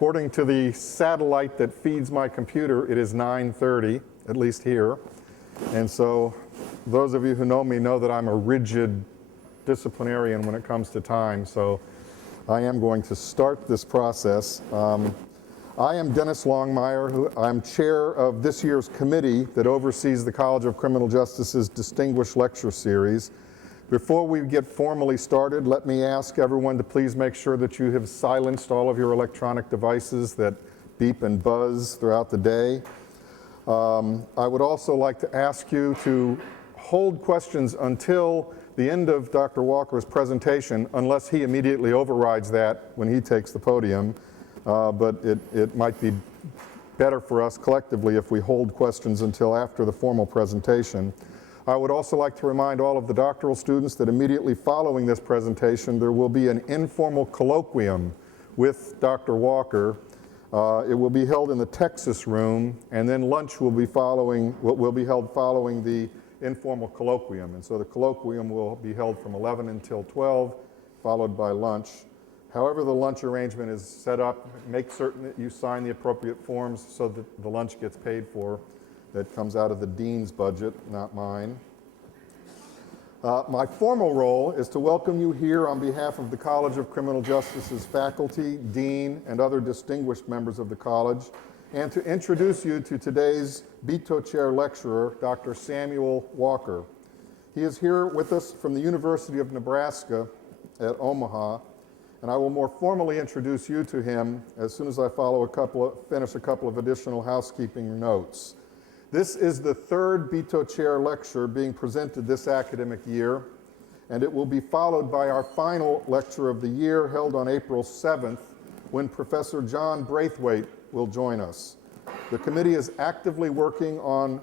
According to the satellite that feeds my computer, it is 9:30, at least here. And so those of you who know me know that I'm a rigid disciplinarian when it comes to time. So I am going to start this process. I am Dennis Longmire. I'm chair of this year's committee that oversees the College of Criminal Justice's Distinguished Lecture Series. Before we get formally started, let me ask everyone to please make sure that you have silenced all of your electronic devices that beep and buzz throughout the day. I would also like to ask you to hold questions until the end of Dr. Walker's presentation, unless he immediately overrides that when he takes the podium. But it might be better for us collectively if we hold questions until after the formal presentation. I would also like to remind all of the doctoral students that immediately following this presentation, there will be an informal colloquium with Dr. Walker. It will be held in the Texas room, and then lunch will be held following the informal colloquium. And so the colloquium will be held from 11 until 12, followed by lunch. However the lunch arrangement is set up, make certain that you sign the appropriate forms so that the lunch gets paid for. That comes out of the dean's budget, not mine. My formal role is to welcome you here on behalf of the College of Criminal Justice's faculty, dean, and other distinguished members of the college, and to introduce you to today's Beto Chair lecturer, Dr. Samuel Walker. He is here with us from the University of Nebraska at Omaha, and I will more formally introduce you to him as soon as I finish a couple of additional housekeeping notes. This is the third Beto Chair lecture being presented this academic year, and it will be followed by our final lecture of the year held on April 7th, when Professor John Braithwaite will join us. The committee is actively working on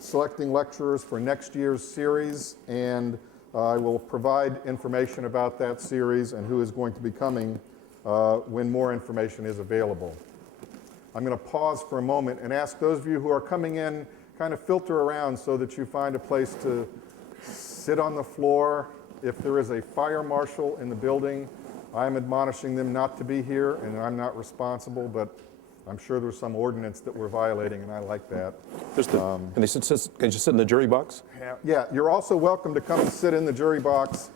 selecting lecturers for next year's series, and I will provide information about that series and who is going to be coming when more information is available. I'm going to pause for a moment and ask those of you who are coming in, kind of filter around so that you find a place to sit on the floor. If there is a fire marshal in the building, I'm admonishing them not to be here, and I'm not responsible, but I'm sure there's some ordinance that we're violating, and I like that. Can you just sit in the jury box? Yeah, you're also welcome to come and sit in the jury box.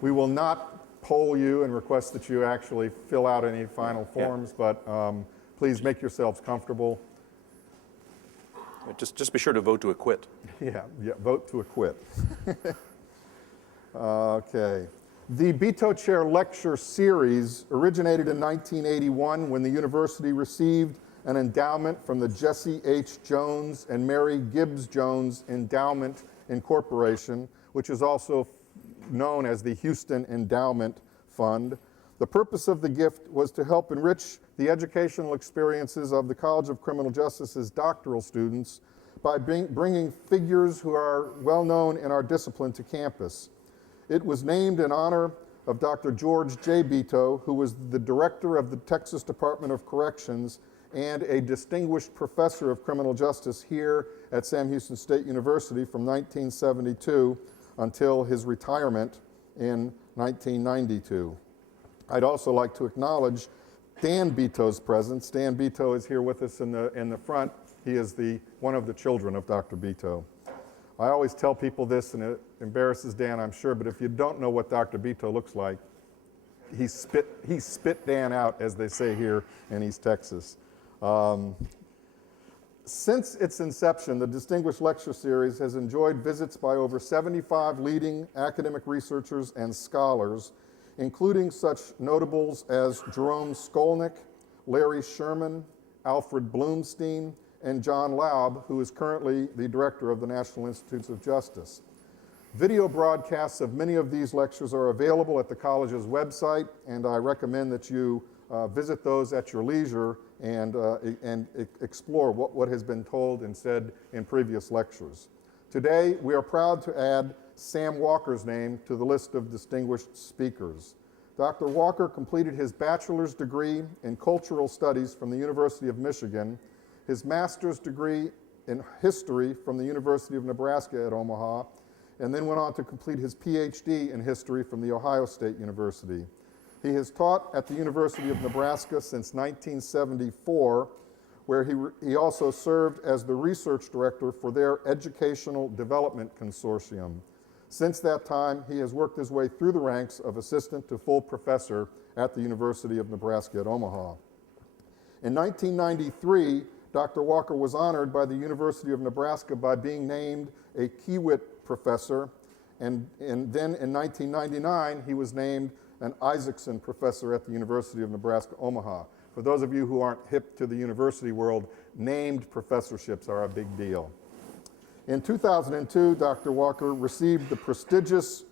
We will not poll you and request that you actually fill out any final forms, but please make yourselves comfortable. Just be sure to vote to acquit. Yeah, vote to acquit. Okay. The Beto Chair Lecture Series originated in 1981 when the university received an endowment from the Jesse H. Jones and Mary Gibbs Jones Endowment Incorporation, which is also known as the Houston Endowment Fund. The purpose of the gift was to help enrich the educational experiences of the College of Criminal Justice's doctoral students by bringing figures who are well known in our discipline to campus. It was named in honor of Dr. George J. Beto, who was the director of the Texas Department of Corrections and a distinguished professor of criminal justice here at Sam Houston State University from 1972 until his retirement in 1992. I'd also like to acknowledge Dan Beto's presence. Dan Beto is here with us in the front. He is one of the children of Dr. Beto. I always tell people this, and it embarrasses Dan, I'm sure, but if you don't know what Dr. Beto looks like, he spit Dan out, as they say here in East Texas. Since its inception, the Distinguished Lecture Series has enjoyed visits by over 75 leading academic researchers and scholars, including such notables as Jerome Skolnick, Larry Sherman, Alfred Bloomstein, and John Laub, who is currently the director of the National Institutes of Justice. Video broadcasts of many of these lectures are available at the college's website, and I recommend that you visit those at your leisure and explore what has been told and said in previous lectures. Today, we are proud to add Sam Walker's name to the list of distinguished speakers. Dr. Walker completed his bachelor's degree in cultural studies from the University of Michigan, his master's degree in history from the University of Nebraska at Omaha, and then went on to complete his PhD in history from the Ohio State University. He has taught at the University of Nebraska since 1974, where he also served as the research director for their Educational Development Consortium. Since that time, he has worked his way through the ranks of assistant to full professor at the University of Nebraska at Omaha. In 1993, Dr. Walker was honored by the University of Nebraska by being named a Kiewit professor, and then in 1999, he was named an Isaacson professor at the University of Nebraska, Omaha. For those of you who aren't hip to the university world, named professorships are a big deal. In 2002, Dr. Walker received a prestigious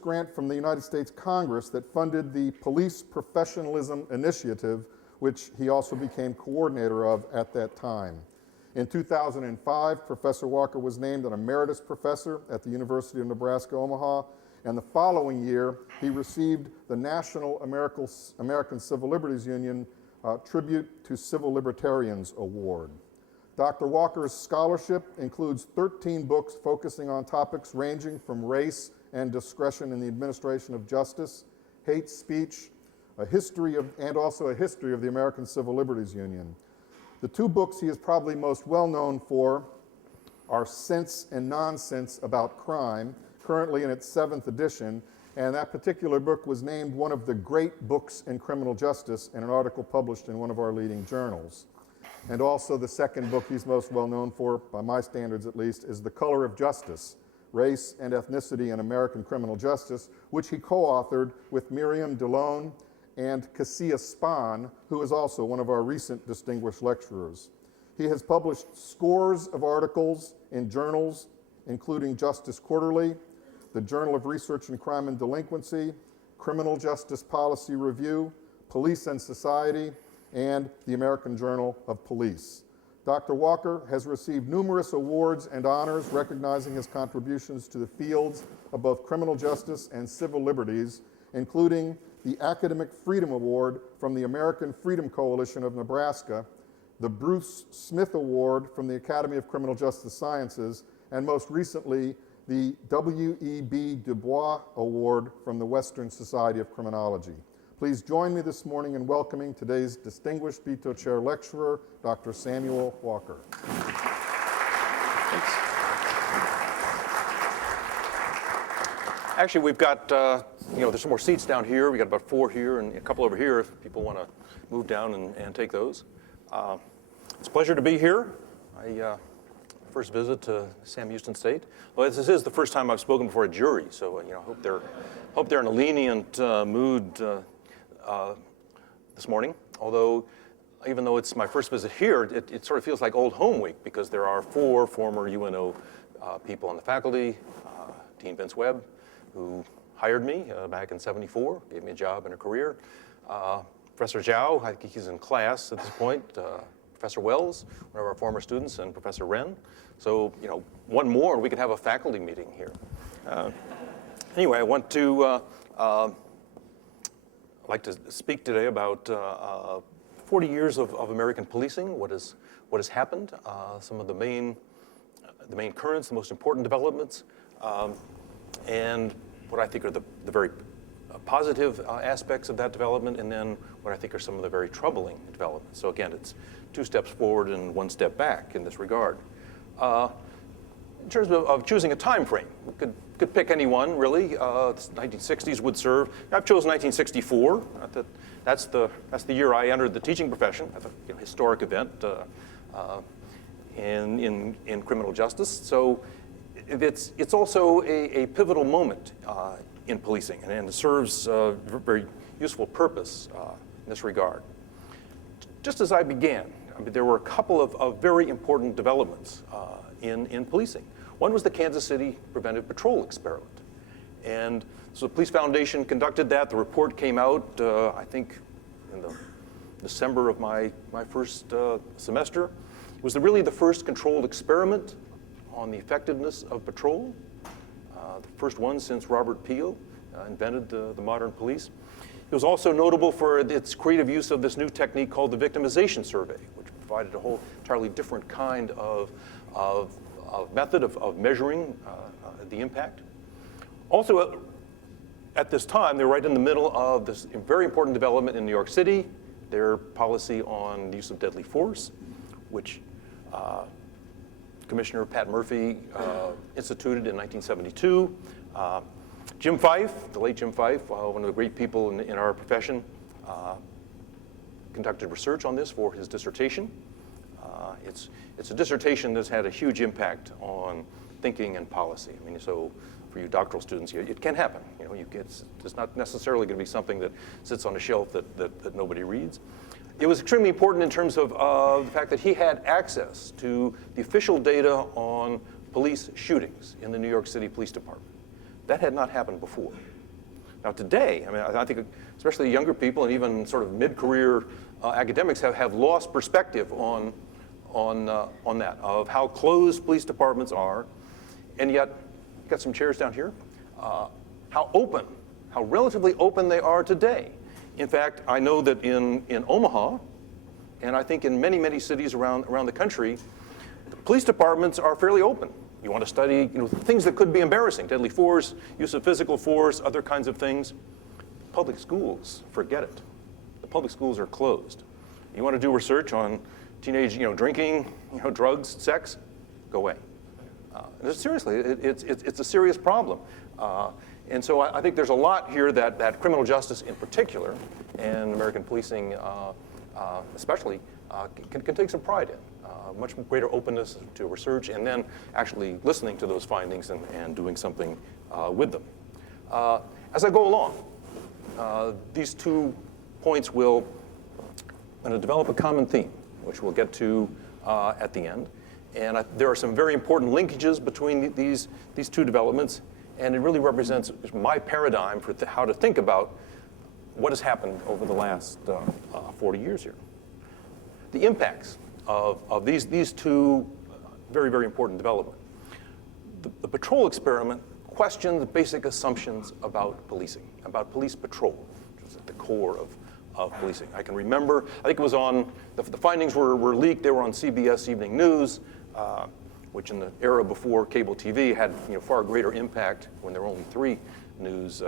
grant from the United States Congress that funded the Police Professionalism Initiative, which he also became coordinator of at that time. In 2005, Professor Walker was named an emeritus professor at the University of Nebraska, Omaha, and the following year, he received the National American Civil Liberties Union Tribute to Civil Libertarians Award. Dr. Walker's scholarship includes 13 books focusing on topics ranging from race and discretion in the administration of justice, hate speech, and also a history of the American Civil Liberties Union. The two books he is probably most well known for are Sense and Nonsense About Crime, currently in its 7th edition, and that particular book was named one of the great books in criminal justice in an article published in one of our leading journals. And also the second book he's most well known for, by my standards at least, is The Color of Justice, Race and Ethnicity in American Criminal Justice, which he co-authored with Miriam DeLone and Cassia Spahn, who is also one of our recent distinguished lecturers. He has published scores of articles in journals, including Justice Quarterly, the Journal of Research in Crime and Delinquency, Criminal Justice Policy Review, Police and Society, and the American Journal of Police. Dr. Walker has received numerous awards and honors recognizing his contributions to the fields of both criminal justice and civil liberties, including the Academic Freedom Award from the American Freedom Coalition of Nebraska, the Bruce Smith Award from the Academy of Criminal Justice Sciences, and most recently, the W.E.B. Du Bois Award from the Western Society of Criminology. Please join me this morning in welcoming today's distinguished Beto Chair Lecturer, Dr. Samuel Walker. Thanks. Actually, we've got, there's some more seats down here. We got about 4 here and a couple over here if people want to move down and take those. It's a pleasure to be here. First visit to Sam Houston State. Well, this is the first time I've spoken before a jury, so hope they're in a lenient mood this morning. Although, even though it's my first visit here, it sort of feels like old home week because there are 4 former UNO people on the faculty. Dean Vince Webb, who hired me back in '74, gave me a job and a career. Professor Zhao, I think he's in class at this point. Professor Wells, one of our former students, and Professor Wren. So, one more, we could have a faculty meeting here. Anyway, I want to like to speak today about 40 years of American policing, what has happened, some of the main currents, the most important developments, and what I think are the very positive aspects of that development, and then what I think are some of the very troubling developments. So again, it's 2 steps forward and 1 step back in this regard. In terms of choosing a time frame, we could pick any one, really. The 1960s would serve. I've chosen 1964. That's the year I entered the teaching profession. That's a historic event in criminal justice. So it's also a pivotal moment in policing, and it serves a very useful purpose in this regard. Just as I began, there were a couple of very important developments in policing. One was the Kansas City Preventive Patrol Experiment. And so the Police Foundation conducted that. The report came out, I think, in the December of my first semester. It was really the first controlled experiment on the effectiveness of patrol, the first one since Robert Peel invented the modern police. It was also notable for its creative use of this new technique called the victimization survey, which provided a whole entirely different kind of method of measuring the impact. Also, at this time, they were right in the middle of this very important development in New York City, their policy on the use of deadly force, which Commissioner Pat Murphy instituted in 1972. Jim Fife, the late Jim Fife, one of the great people in our profession, conducted research on this for his dissertation. It's a dissertation that's had a huge impact on thinking and policy. I mean, so for you doctoral students, it can happen. You know, it's not necessarily going to be something that sits on a shelf that nobody reads. It was extremely important in terms of the fact that he had access to the official data on police shootings in the New York City Police Department. That had not happened before. Now today, I mean, I think especially younger people and even sort of mid-career academics have lost perspective on that, of how closed police departments are, and yet, got some chairs down here, how relatively open they are today. In fact, I know that in Omaha, and I think in many, many cities around the country, the police departments are fairly open. You want to study things that could be embarrassing, deadly force, use of physical force, other kinds of things. Public schools, forget it. The public schools are closed. You want to do research on teenage drinking, drugs, sex, go away. Seriously, it's a serious problem. And so I think there's a lot here that criminal justice in particular, and American policing especially, can take some pride in. Much greater openness to research, and then actually listening to those findings and doing something with them. As I go along, these 2 points will develop a common theme, which we'll get to at the end. And there are some very important linkages between these 2 developments, and it really represents my paradigm for how to think about what has happened over the last 40 years here. The impacts of these 2 very, very important developments. The patrol experiment questioned the basic assumptions about policing, about police patrol, which is at the core of policing. I can remember, I think it was on, the findings were leaked, they were on CBS Evening News, which in the era before cable TV had far greater impact when there were only 3 news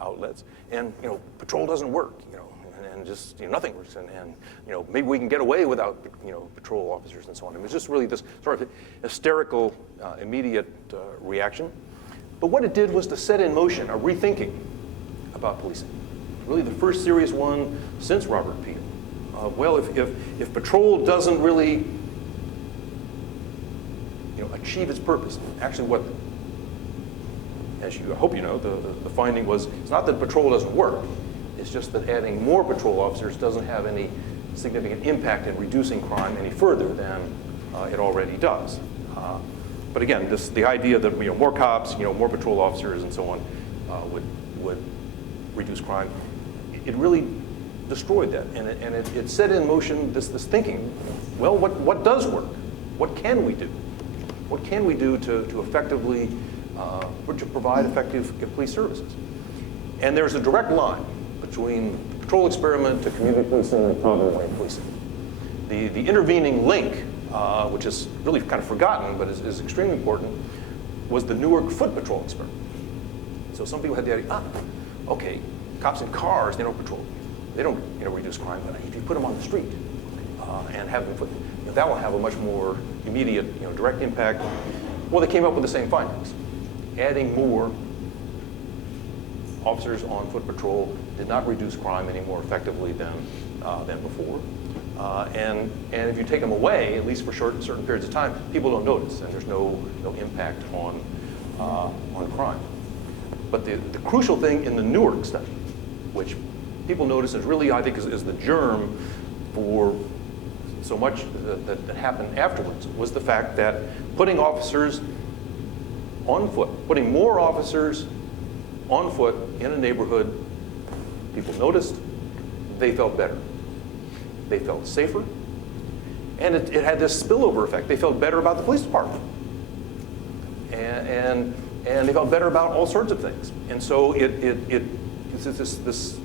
outlets. And patrol doesn't work, and just nothing works, and maybe we can get away without patrol officers and so on. It was just really this sort of hysterical, immediate reaction. But what it did was to set in motion a rethinking about policing. Really the first serious one since Robert Peel. Well, if patrol doesn't really achieve its purpose, actually what, as I hope you know, the finding was, it's not that patrol doesn't work, it's just that adding more patrol officers doesn't have any significant impact in reducing crime any further than it already does. But again, the idea that more cops, more patrol officers and so on would reduce crime, it really destroyed that, and it set in motion this thinking. Well, what does work? What can we do? What can we do to effectively to provide effective police services? And there's a direct line between the patrol experiment to community policing and problem-oriented policing. The intervening link, which is really kind of forgotten but is extremely important, was the Newark foot patrol experiment. So some people had the idea, okay, cops in cars, they don't patrol. They don't reduce crime, but if you put them on the street and have them that will have a much more immediate, direct impact. Well, they came up with the same findings. Adding more officers on foot patrol did not reduce crime any more effectively than before. And if you take them away, at least for certain periods of time, people don't notice, and there's no impact on crime. But the crucial thing in the Newark study, which people notice is really, I think, is the germ for so much that happened afterwards, was the fact that putting officers on foot, putting more officers on foot in a neighborhood, people noticed, they felt better. They felt safer, and it had this spillover effect. They felt better about the police department, and they felt better about all sorts of things. And so it's this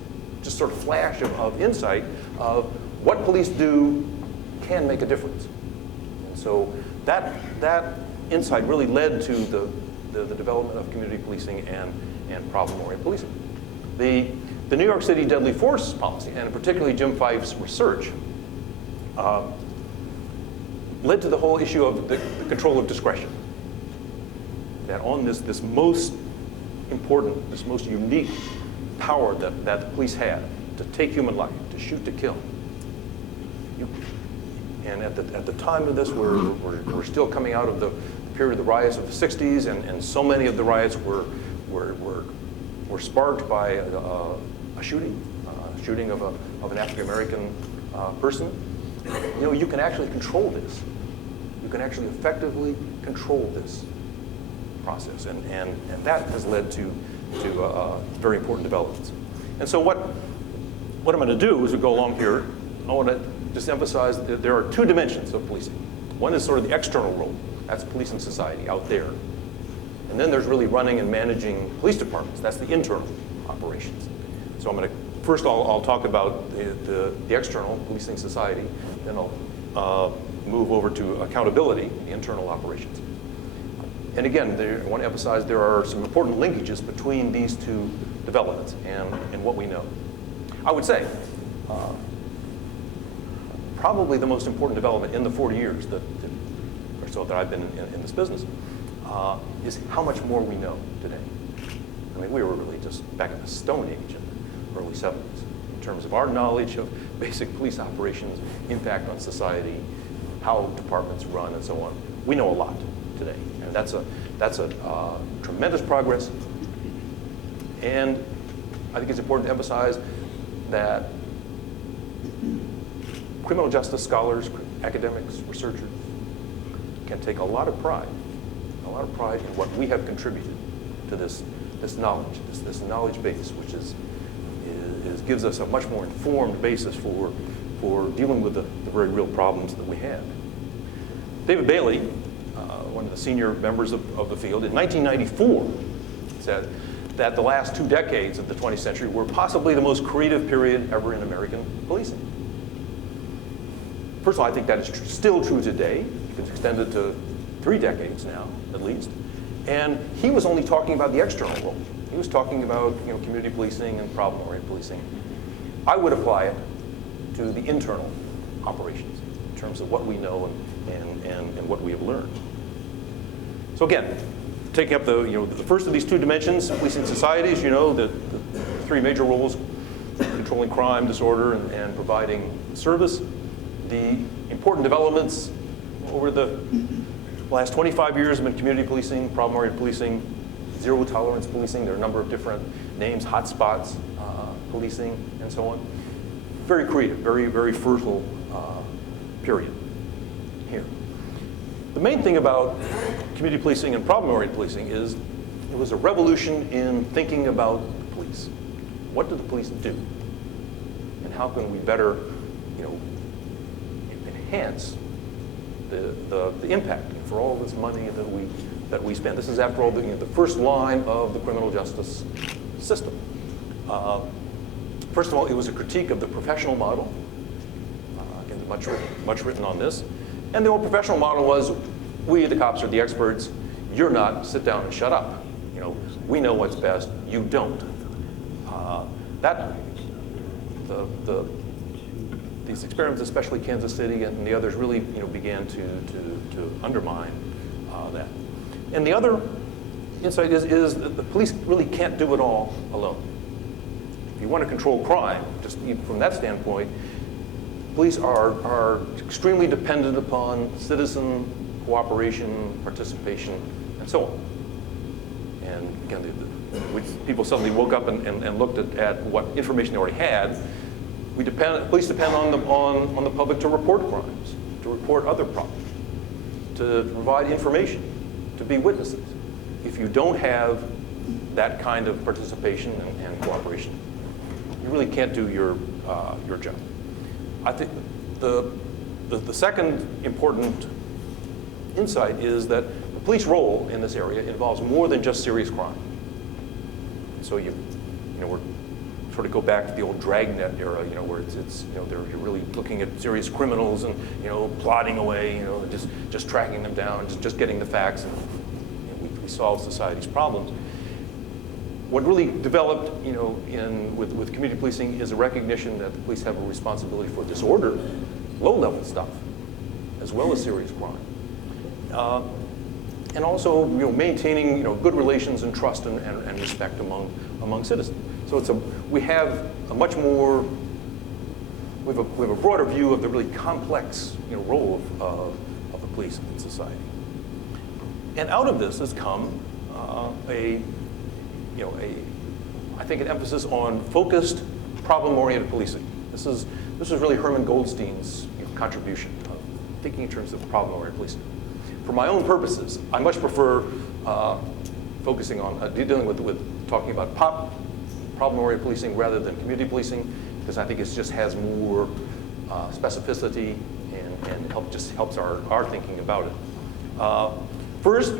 just sort of flash of insight of what police do can make a difference. And so that insight really led to the development of community policing and problem-oriented policing. The New York City deadly force policy, and particularly Jim Fife's research, led to the whole issue of the control of discretion. That on this most important, this most unique power that the police had to take human life, to shoot to kill. And at the time of this, we're still coming out of the period of the riots of the 60s, and so many of the riots were sparked by a shooting of an African American person. You know, you can actually control this. You can actually effectively control this process, and that has led to very important developments. And so what I'm going to do as we go along here, I want to just emphasize that there are two dimensions of policing. One is sort of the external role. That's policing society out there. And then there's really running and managing police departments. That's the internal operations. So I'm going to, first I'll talk about the external policing society, then I'll move over to accountability, the internal operations. And again, I want to emphasize there are some important linkages between these two developments and what we know. I would say probably the most important development in the 40 years or so that I've been in this business is how much more we know today. I mean, we were really just back in the Stone Age in the early 70s in terms of our knowledge of basic police operations, impact on society, how departments run, and so on. We know a lot today, and that's a tremendous progress. And I think it's important to emphasize that criminal justice scholars, academics, researchers can take a lot of pride in what we have contributed to this knowledge, this knowledge base, which gives us a much more informed basis for dealing with the very real problems that we have. David Bailey, one of the senior members of the field, in 1994 said that the last 2 decades of the 20th century were possibly the most creative period ever in American policing. First of all, I think that is still true today. It's extended to 3 decades now, at least. And he was only talking about the external role. He was talking about community policing and problem-oriented policing. I would apply it to the internal operations in terms of what we know and what we have learned. So again, taking up the first of these 2 dimensions, policing societies, the 3 major roles: controlling crime, disorder, and providing service. The important developments over the last 25 years have been community policing, problem-oriented policing, zero-tolerance policing. There are a number of different names, hotspots policing, and so on. Very creative, very, very fertile period here. The main thing about community policing and problem-oriented policing is it was a revolution in thinking about the police. What do the police do? And how can we better, enhance the impact for all this money that we spend? This is, after all, the first line of the criminal justice system. First of all, it was a critique of the professional model. Again, much written on this. And the old professional model was, we, the cops, are the experts. You're not. Sit down and shut up. We know what's best. You don't. These experiments, especially Kansas City and the others, really began to undermine that. And the other insight is that the police really can't do it all alone. If you want to control crime, just even from that standpoint, police are extremely dependent upon citizen cooperation, participation, and so on. And again, people suddenly woke up and looked at what information they already had. Police depend on the public to report crimes, to report other problems, to provide information, to be witnesses. If you don't have that kind of participation and cooperation, you really can't do your job. I think the second important insight is that the police role in this area involves more than just serious crime. So we're sort of go back to the old dragnet era, where you're really looking at serious criminals and plotting away, just tracking them down, just getting the facts, and we solve society's problems. what really developed, with community policing is a recognition that the police have a responsibility for disorder, low-level stuff, as well as serious crime. And also, maintaining, good relations and trust and respect among citizens. So we have a much more, we have a broader view of the really complex, role of the police in society. And out of this has come I think an emphasis on focused, problem-oriented policing. This is really Herman Goldstein's contribution of thinking in terms of problem-oriented policing. For my own purposes, I much prefer focusing on dealing with talking about problem-oriented policing rather than community policing, because I think it just has more specificity and helps our thinking about it. First,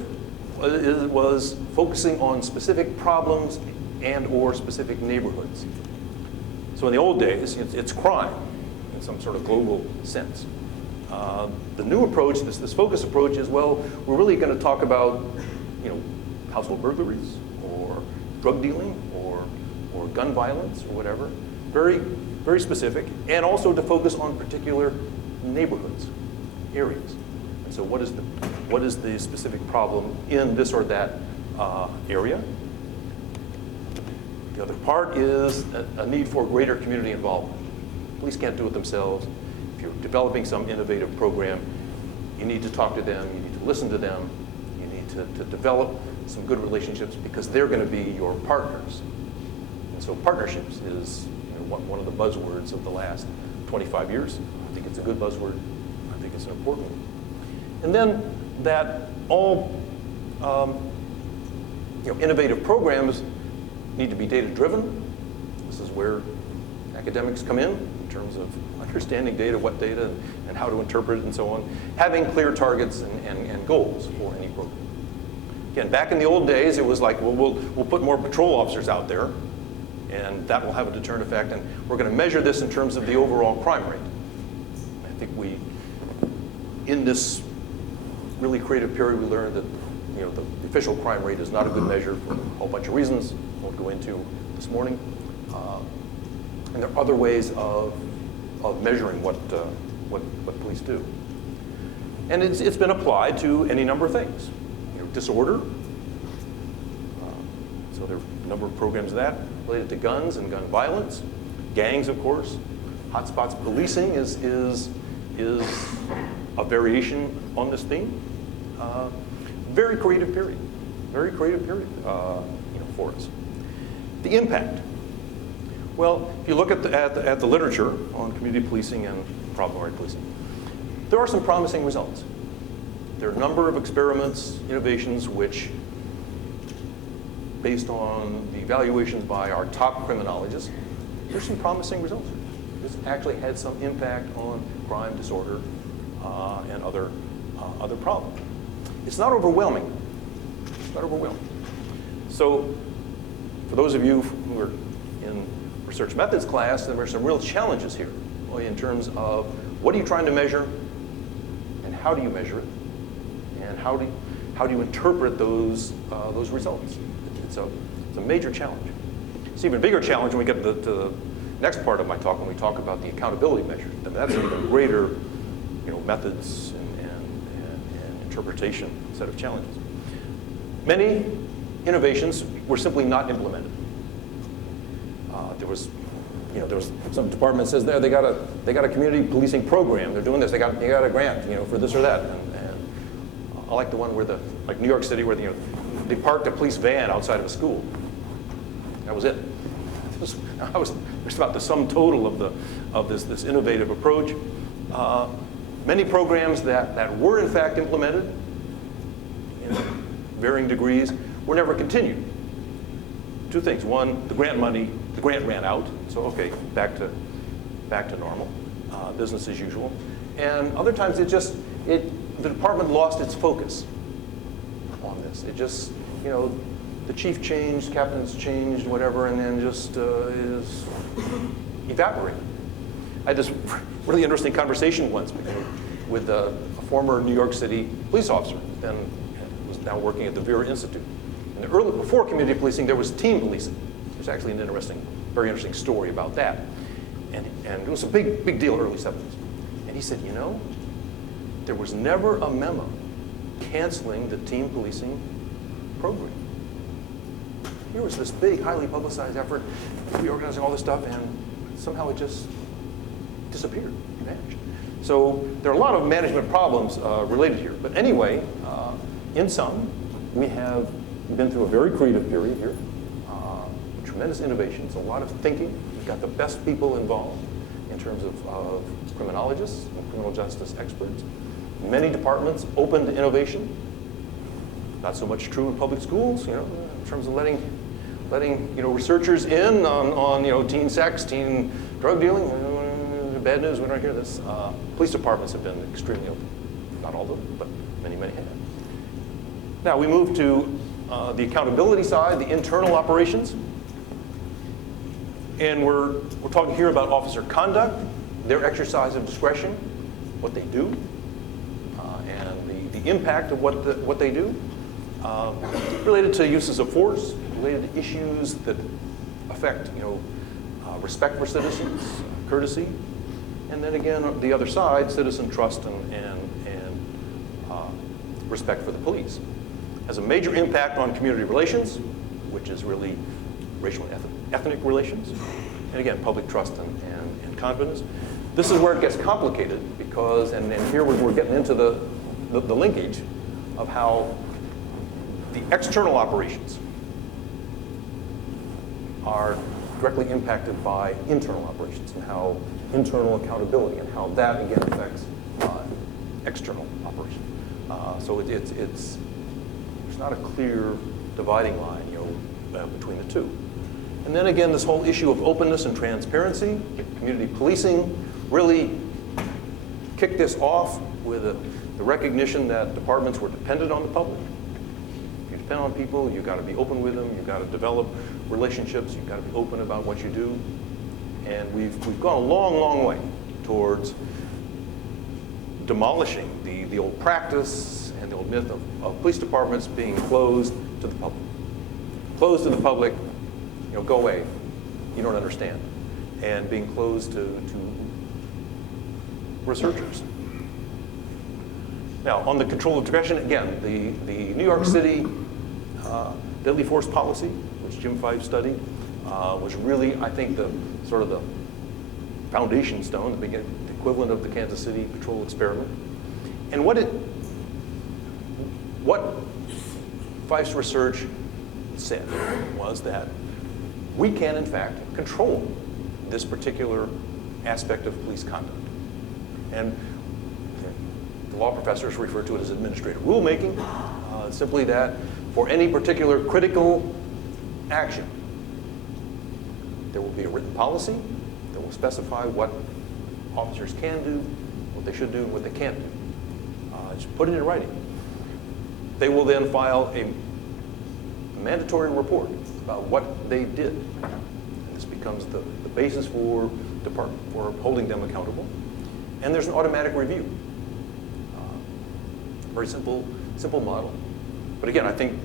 it was focusing on specific problems and/or specific neighborhoods. So in the old days, it's crime in some sort of global sense. The new approach, this focus approach, is, well, we're really going to talk about, household burglaries or drug dealing or gun violence or whatever. Very, very specific, and also to focus on particular neighborhoods, areas. And so what is the specific problem in this or that area? The other part is a need for greater community involvement. Police can't do it themselves. If you're developing some innovative program, you need to talk to them, you need to listen to them, you need to develop some good relationships, because they're going to be your partners. And so partnerships is one of the buzzwords of the last 25 years. I think it's a good buzzword. I think it's an important one. And then that all innovative programs need to be data-driven. This is where academics come in terms of understanding data, what data, and how to interpret it, and so on. Having clear targets and goals for any program. Again, back in the old days, it was like, well, we'll put more patrol officers out there, and that will have a deterrent effect, and we're going to measure this in terms of the overall crime rate. I think in this really creative period, we learned that the official crime rate is not a good measure for a whole bunch of reasons I won't go into this morning. And there are other ways of measuring what police do. And it's been applied to any number of things. Disorder. So there are a number of programs of that related to guns and gun violence. Gangs, of course. Hotspots policing is a variation on this theme. Very creative period. Very creative period for us. The impact. Well, if you look at the literature on community policing and problem-oriented policing, there are some promising results. There are a number of experiments, innovations, which, based on the evaluations by our top criminologists, there's some promising results. This actually had some impact on crime, disorder, and other problems. It's not overwhelming. It's not overwhelming. So, for those of you who are in research methods class, there are some real challenges here in terms of what are you trying to measure, and how do you measure it, and how do you interpret those results? It's a major challenge. It's an even bigger challenge when we get to the next part of my talk, when we talk about the accountability measures. And that's an even greater, methods and interpretation set of challenges. Many innovations were simply not implemented. There was some department says they got a community policing program. They're doing this. They got a grant, for this or that. And I like the one where like New York City, where they parked a police van outside of a school. That was it. It's about the sum total of this innovative approach. Many programs that were in fact implemented in varying degrees were never continued. Two things. One, the grant ran out. So okay, back to normal, business as usual. And other times the department lost its focus on this. It just, the chief changed, captains changed, whatever, and then just is evaporated. I had this really interesting conversation once with a former New York City police officer, then was now working at the Vera Institute. And Before community policing, there was team policing. There's actually an very interesting story about that. And it was a big deal early 70s. And he said, you know, there was never a memo canceling the team policing program. Here was this big, highly publicized effort, reorganizing all this stuff, and somehow it just disappeared, vanished. So there are a lot of management problems related here. But anyway, in sum, we have been through a very creative period here, tremendous innovations, a lot of thinking. We've got the best people involved in terms of criminologists and criminal justice experts. Many departments open to innovation. Not so much true in public schools, you know, in terms of letting researchers in on teen sex, teen drug dealing. Bad news, we don't hear this. Police departments have been extremely open. Not all of them, but many have. Now we move to the accountability side, the internal operations. And we're talking here about officer conduct, their exercise of discretion, what they do, and the impact of what they do, related to uses of force, related to issues that affect respect for citizens, courtesy, and then again the other side, citizen trust and respect for the police. Has a major impact on community relations, which is really racial and ethnic relations, and again, public trust and confidence. This is where it gets complicated because, and here we're getting into the linkage of how the external operations are directly impacted by internal operations and how internal accountability and how that again affects external operations. So it's there's not a clear dividing line, between the two. And then again, this whole issue of openness and transparency, community policing really kicked this off with the recognition that departments were dependent on the public. If you depend on people, you've got to be open with them, you've got to develop relationships, you've got to be open about what you do. And we've gone a long way towards demolishing the old practice and the old myth of police departments being closed to the public. Closed to the public, go away, you don't understand. And being closed to researchers. Now, on the control of discretion, again, the New York City deadly force policy, which Jim Fife studied, was really, I think, the foundation stone, the equivalent of the Kansas City patrol experiment. And what Fife's research said was that we can, in fact, control this particular aspect of police conduct. And the law professors refer to it as administrative rulemaking, simply that for any particular critical action, there will be a written policy that will specify what officers can do, what they should do, and what they can't do. Just put it in writing. They will then file a mandatory report about what they did. And this becomes the basis for holding them accountable. And there's an automatic review. Very simple model. But again, I think,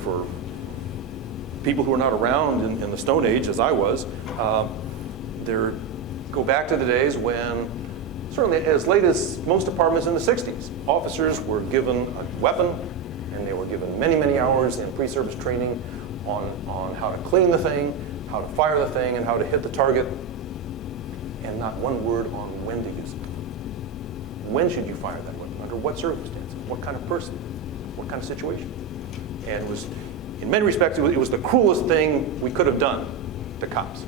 for people who are not around in the Stone Age, as I was, go back to the days when, certainly as late as most departments in the 60s, officers were given a weapon, and they were given many hours in pre-service training on how to clean the thing, how to fire the thing, and how to hit the target, and not one word on when to use it. When should you fire that weapon? Under what circumstances? What kind of person? What kind of situation? And it was, in many respects, it was the cruelest thing we could have done to cops.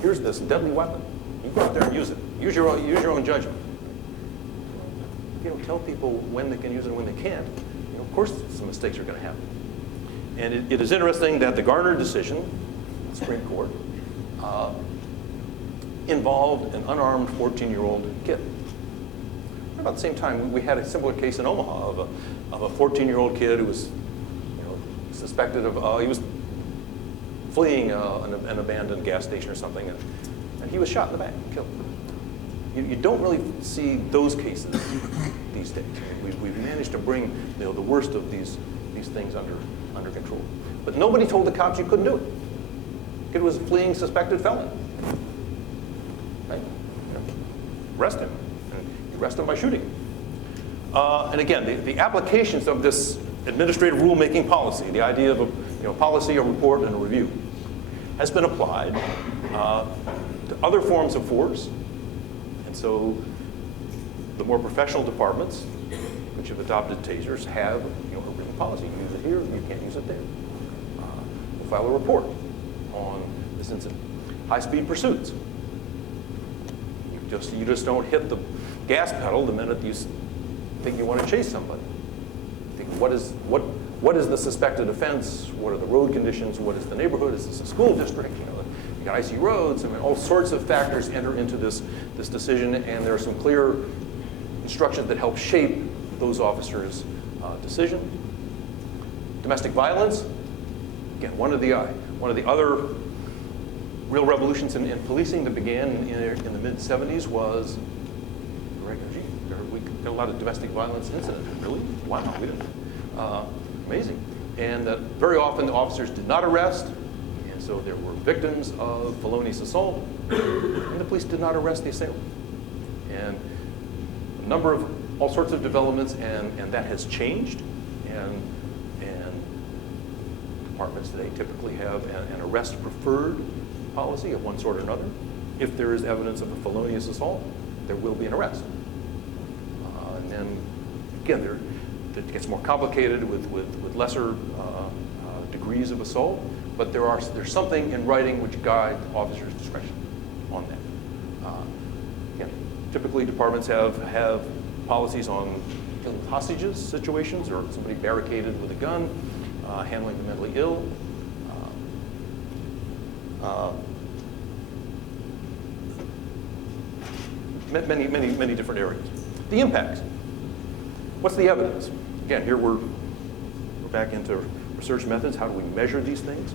Here's this deadly weapon. You go out there and use it. Use your own judgment. Tell people when they can use it and when they can't. Of course, some mistakes are going to happen. And it is interesting that the Garner decision, the Supreme Court, involved an unarmed 14-year-old kid. About the same time, we had a similar case in Omaha of a 14-year-old kid who was, suspected of he was fleeing an abandoned gas station or something, and he was shot in the back, killed. You don't really see those cases these days. We've managed to bring the worst of these these things under control. But nobody told the cops you couldn't do it. Kid was a fleeing suspected felon. Right? You know, arrest him. And you arrest him by shooting him. And again, the applications of this administrative rulemaking policy, the idea of a policy, a report, and a review, has been applied to other forms of force. And so the more professional departments, which have adopted tasers, have a written policy. You use it here, you can't use it there. We'll file a report on this incident. High-speed pursuits. You just don't hit the gas pedal the minute you think you want to chase somebody. Think what is the suspected offense? What are the road conditions? What is the neighborhood? Is this a school district? You got icy roads. I mean, all sorts of factors enter into this decision, and there are some clear instructions that help shape those officers' decision. Domestic violence. Again, one of the other real revolutions in policing that began in the mid-'70s was, gee, we got a lot of domestic violence incidents. Really? Wow, we didn't. Amazing. And very often the officers did not arrest, and so there were victims of felonious assault, and the police did not arrest the assailant. And a number of all sorts of developments, and that has changed. And departments today typically have an arrest-preferred policy of one sort or another. If there is evidence of a felonious assault, there will be an arrest. And then, again, it gets more complicated with lesser degrees of assault, but there's something in writing which guide officers' discretion on that. Again, typically departments have policies on killing hostages situations, or somebody barricaded with a gun, handling the mentally ill. Many different areas. The impacts. What's the evidence? Again, here we're back into research methods. How do we measure these things?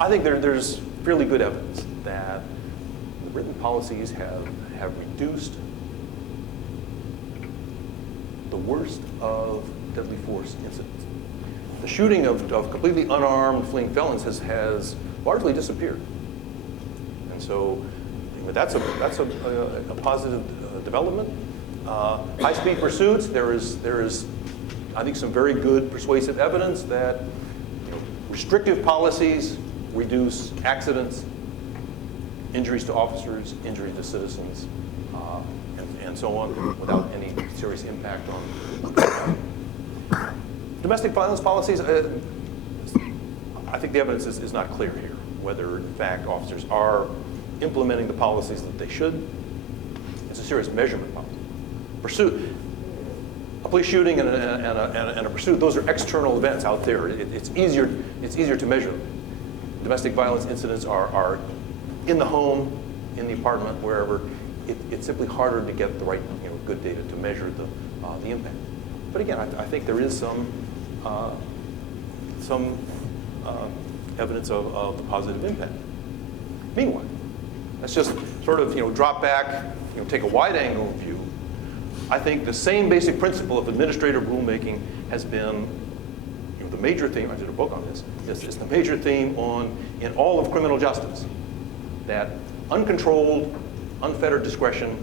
I think there's fairly good evidence that the written policies have reduced the worst of deadly force incidents. The shooting of completely unarmed fleeing felons has largely disappeared. And so that's a positive development. High-speed pursuits, there is, I think, some very good persuasive evidence that restrictive policies reduce accidents, injuries to officers, injuries to citizens, and so on, without any serious impact on domestic violence policies. I think the evidence is not clear here, whether in fact officers are implementing the policies that they should. It's a serious measurement problem. Pursuit, a police shooting and a pursuit, those are external events out there. It's easier to measure them. Domestic violence incidents are in the home, in the apartment, wherever. It's simply harder to get the right, good data to measure the impact. But again, I think there is some evidence of the positive impact. Meanwhile, let's just sort of drop back, take a wide-angle view. I think the same basic principle of administrative rulemaking has been the major theme. I did a book on this. It's the major theme in all of criminal justice, that uncontrolled, unfettered discretion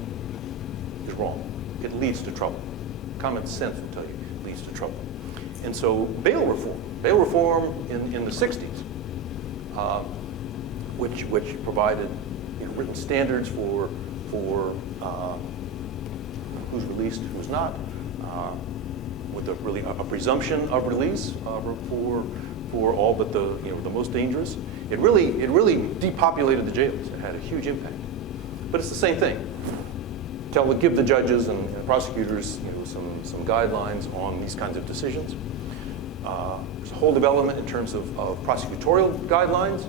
is wrong. It leads to trouble. Common sense will tell you it leads to trouble. And so bail reform in the 60s, which provided written standards for who's released, who's not, with a presumption of release for all but the most dangerous. It really depopulated the jails. It had a huge impact. But it's the same thing. Give the judges and prosecutors some guidelines on these kinds of decisions. There's a whole development in terms of prosecutorial guidelines.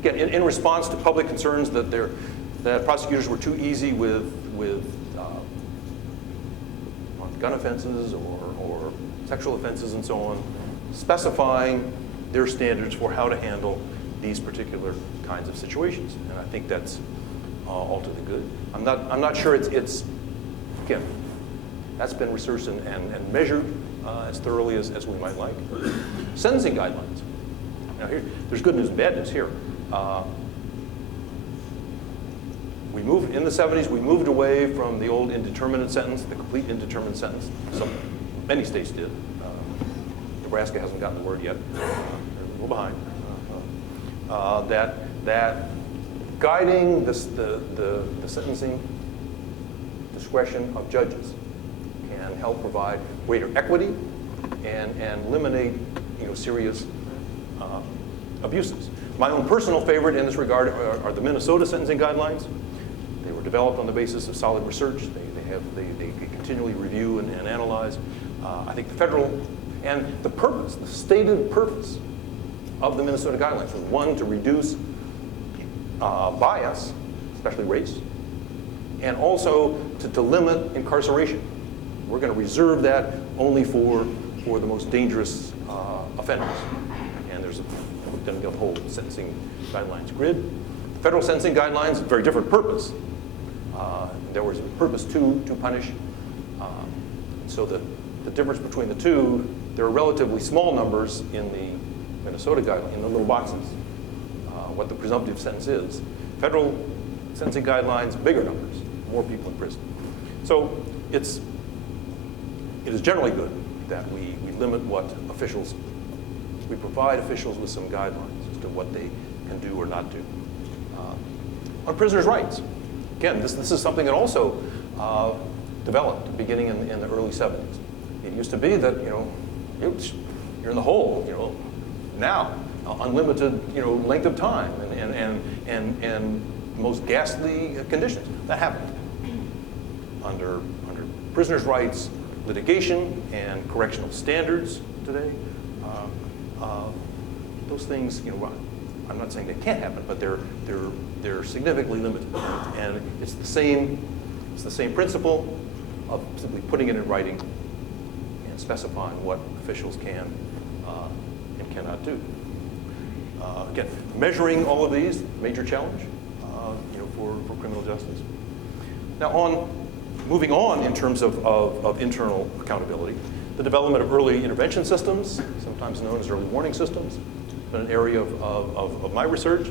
Again, in response to public concerns that prosecutors were too easy with gun offenses or sexual offenses and so on, specifying their standards for how to handle these particular kinds of situations. And I think that's all to the good. I'm not sure it's again, that's been researched and measured as thoroughly as we might like. Sentencing guidelines. Now here, there's good news and bad news here. We moved, in the 70s, we moved away from the old indeterminate sentence, the complete indeterminate sentence. Many states did. Nebraska hasn't gotten the word yet. They're a little behind. That guiding the sentencing discretion of judges can help provide greater equity and eliminate serious abuses. My own personal favorite in this regard are the Minnesota sentencing guidelines. They were developed on the basis of solid research. They continually review and analyze. I think the federal and the stated purpose of the Minnesota guidelines was, one, to reduce bias, especially race, and also to limit incarceration. We're going to reserve that only for the most dangerous offenders. And there's a whole sentencing guidelines grid. The federal sentencing guidelines, very different purpose. There was a purpose to punish. So the difference between the two, there are relatively small numbers in the Minnesota guideline, in the little boxes, what the presumptive sentence is. Federal sentencing guidelines, bigger numbers, more people in prison. So it is generally good that we limit what officials, we provide officials with some guidelines as to what they can do or not do. On prisoners' rights, again, this is something that also developed beginning in the early 70s. It used to be that, you're in the hole, now, unlimited, length of time and most ghastly conditions. That happened under prisoners' rights litigation and correctional standards today. Those things, I'm not saying they can't happen, but they're significantly limited. And it's the same principle of simply putting it in writing and specifying what officials can and cannot do. Again, measuring all of these, major challenge, for criminal justice. Now, moving on in terms of internal accountability, the development of early intervention systems, sometimes known as early warning systems, has been an area of my research.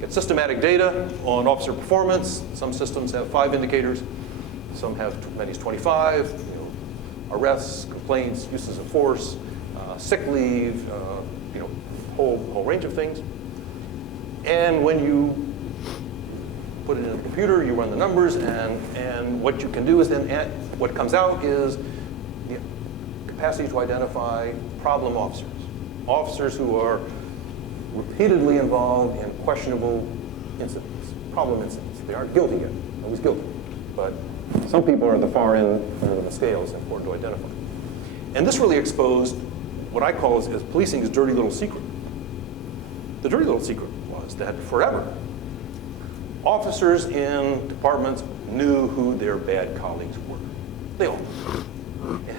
Get systematic data on officer performance. Some systems have 5 indicators. Some have as many as 25. Arrests, complaints, uses of force, sick leave, whole range of things. And when you put it in a computer, you run the numbers, and what you can do is then what comes out is the capacity to identify problem officers, officers who are repeatedly involved in questionable incidents, problem incidents. They aren't guilty yet, nobody's guilty, but some people are at the far end of the scale. It's important to identify. And this really exposed what I call as policing's dirty little secret. The dirty little secret was that forever, officers in departments knew who their bad colleagues were. They all knew.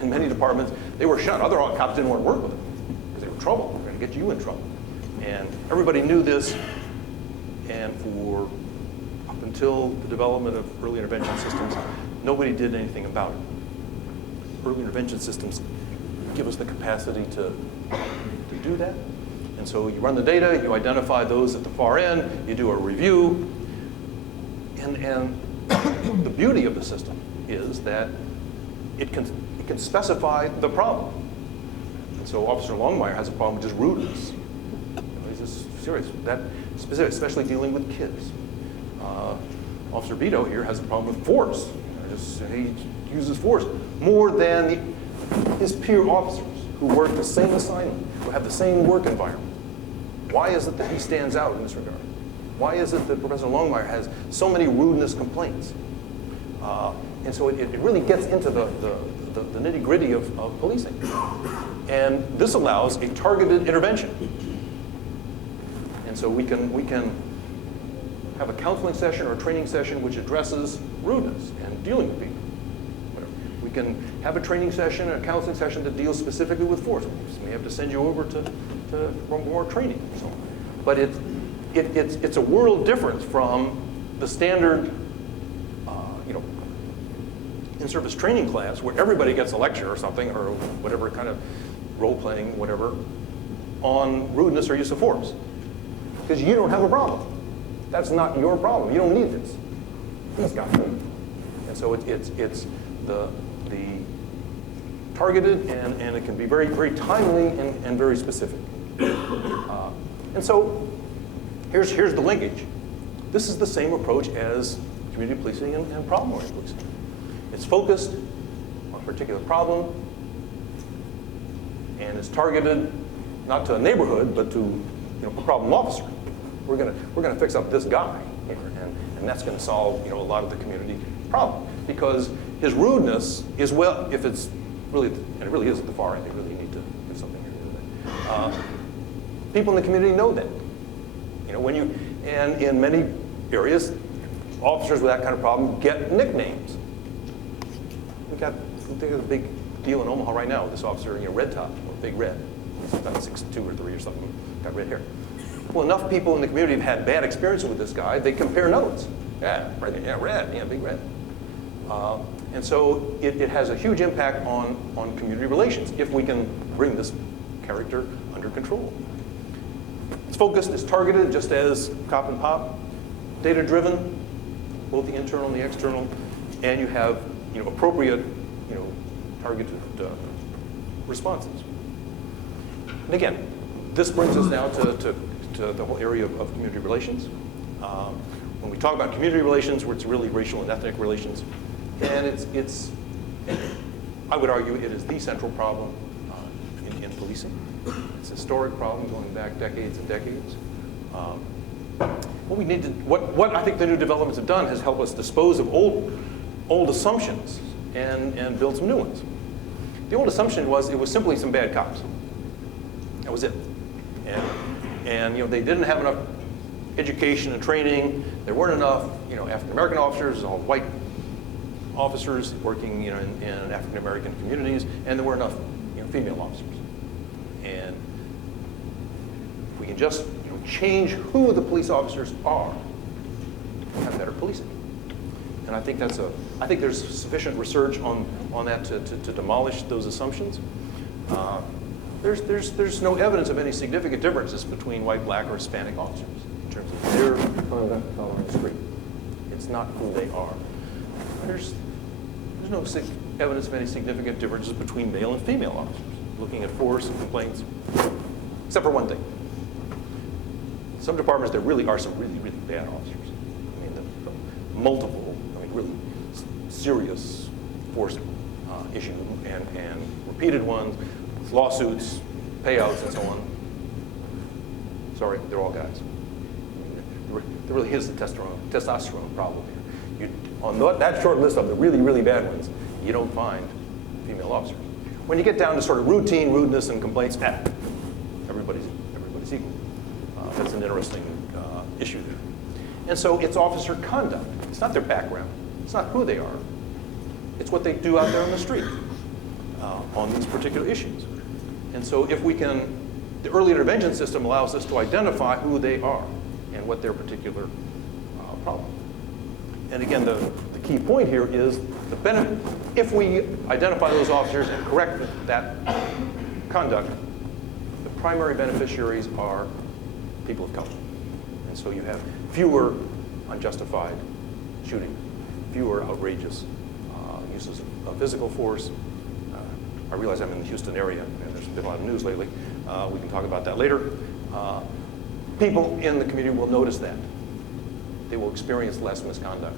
In many departments, they were shunned. Other cops didn't want to work with them because they were trouble. They were going to get you in trouble. And everybody knew this. And up until the development of early intervention systems, nobody did anything about it. Early intervention systems give us the capacity to do that. And so you run the data, you identify those at the far end, you do a review, and the beauty of the system is that it can specify the problem. And so Officer Longmire has a problem with just rudeness. He's just serious, that specific, especially dealing with kids. Officer Beto here has a problem with force. He uses force more than his peer officers who work the same assignment, who have the same work environment. Why is it that he stands out in this regard? Why is it that Professor Longmire has so many rudeness complaints? And so it really gets into the nitty-gritty of policing. And this allows a targeted intervention. And so we can have a counseling session or a training session which addresses rudeness and dealing with people. We can have a training session and a counseling session that deals specifically with force. We may have to send you over for more training and so on. But it's a world difference from the standard in-service training class where everybody gets a lecture or something, or whatever kind of role-playing, whatever, on rudeness or use of force. Because you don't have a problem. That's not your problem. You don't need this. He's got it. And so it's the targeted, and it can be very, very timely and very specific. And so here's the linkage. This is the same approach as community policing and problem-oriented policing. It's focused on a particular problem, and it's targeted not to a neighborhood, but to a problem officer. We're gonna fix up this guy here, and that's going to solve a lot of the community problem, because his rudeness is, well, if it's really, and it really is at the far end, they really need to do something here. People in the community know that. And in many areas, officers with that kind of problem get nicknames. I think there's a big deal in Omaha right now with this officer, Red Top, or Big Red. He's about 6'2" or 3" or something, got red hair. Well, enough people in the community have had bad experiences with this guy, they compare notes. Yeah, Red, Big Red. And so it has a huge impact on community relations if we can bring this character under control. It's focused, it's targeted, just as cop and pop. Data-driven, both the internal and the external, and you have appropriate, targeted responses. And again, this brings us now to the whole area of community relations. When we talk about community relations, where it's really racial and ethnic relations, and it's I would argue it is the central problem in policing. It's a historic problem going back decades and decades. What I think the new developments have done has helped us dispose of old assumptions and build some new ones. The old assumption was it was simply some bad cops. That was it. And they didn't have enough education and training. There weren't enough African American officers, all white officers working in African American communities, and there weren't enough female officers. And if we can just change who the police officers are, we'll have better policing. And I think there's sufficient research on that to demolish those assumptions. There's no evidence of any significant differences between white, black, or Hispanic officers in terms of their conduct following the street. It's not who they are. There's no evidence of any significant differences between male and female officers looking at force and complaints, except for one thing. Some departments, there really are some really, really bad officers. I mean, multiple, really serious force issues and repeated ones, lawsuits, payouts, and so on. Sorry, they're all guys. There really is the testosterone problem here. On that short list of the really, really bad ones, you don't find female officers. When you get down to sort of routine rudeness and complaints, everybody's equal. That's an interesting issue there. And so it's officer conduct. It's not their background. It's not who they are. It's what they do out there on the street on these particular issues. And so if we can, the early intervention system allows us to identify who they are and what their particular problem. And again, the key point here is the benefit. If we identify those officers and correct that conduct, the primary beneficiaries are people of color. And so you have fewer unjustified shootings, fewer outrageous uses of physical force. I realize I'm in the Houston area, and there's been a lot of news lately. We can talk about that later. People in the community will notice that. They will experience less misconduct,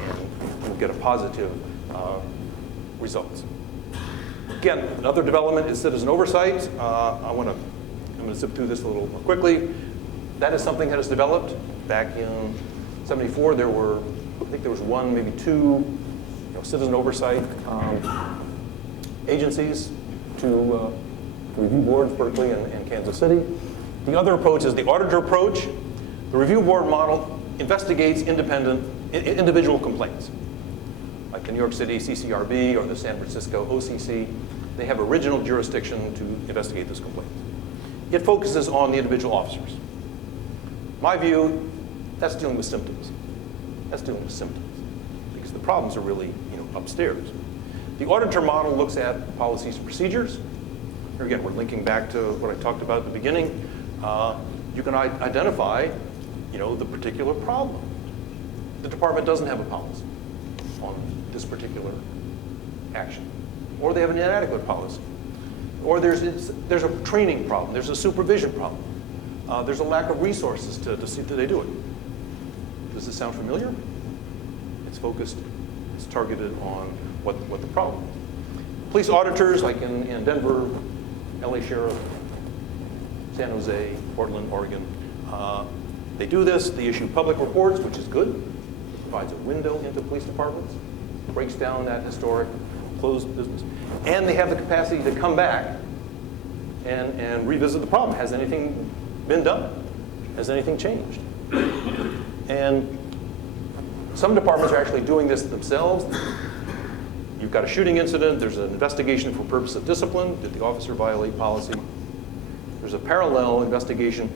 and will get a positive results. Again, another development is citizen oversight. I'm going to zip through this a little more quickly. That is something that is developed. Back in '74, I think there was one, maybe two, citizen oversight agencies, two review boards, Berkeley and Kansas City. The other approach is the auditor approach. The review board model investigates individual complaints, like the New York City CCRB or the San Francisco OCC. They have original jurisdiction to investigate those complaints. It focuses on the individual officers. My view, that's dealing with symptoms. That's dealing with symptoms, because the problems are really, upstairs. The auditor model looks at policies and procedures. Here again, we're linking back to what I talked about at the beginning. You can identify, the particular problem. The department doesn't have a policy on this particular action, or they have an inadequate policy, or there's a training problem, there's a supervision problem, there's a lack of resources to see that they do it. Does this sound familiar? It's focused, it's targeted on what the problem is. Police auditors, like in Denver, LA Sheriff, San Jose, Portland, Oregon, they do this. They issue public reports, which is good. It provides a window into police departments, breaks down that historic closed business. And they have the capacity to come back and revisit the problem. Has anything been done? Has anything changed? And some departments are actually doing this themselves. You've got a shooting incident. There's an investigation for purpose of discipline. Did the officer violate policy? There's a parallel investigation.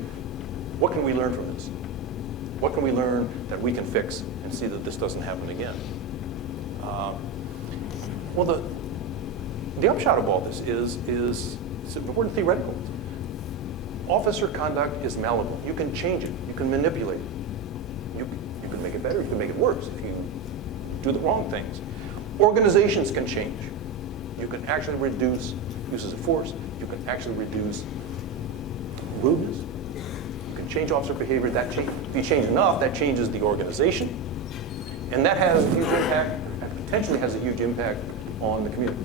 What can we learn from this? What can we learn that we can fix and see that this doesn't happen again? Well, the upshot of all this is it's an important theoretical. Officer conduct is malleable. You can change it. You can manipulate it. You can make it better. You can make it worse if you do the wrong things. Organizations can change. You can actually reduce uses of force. You can actually reduce rudeness. You can change officer behavior. If you change enough, that changes the organization. And that has a huge impact, that potentially has a huge impact on the community.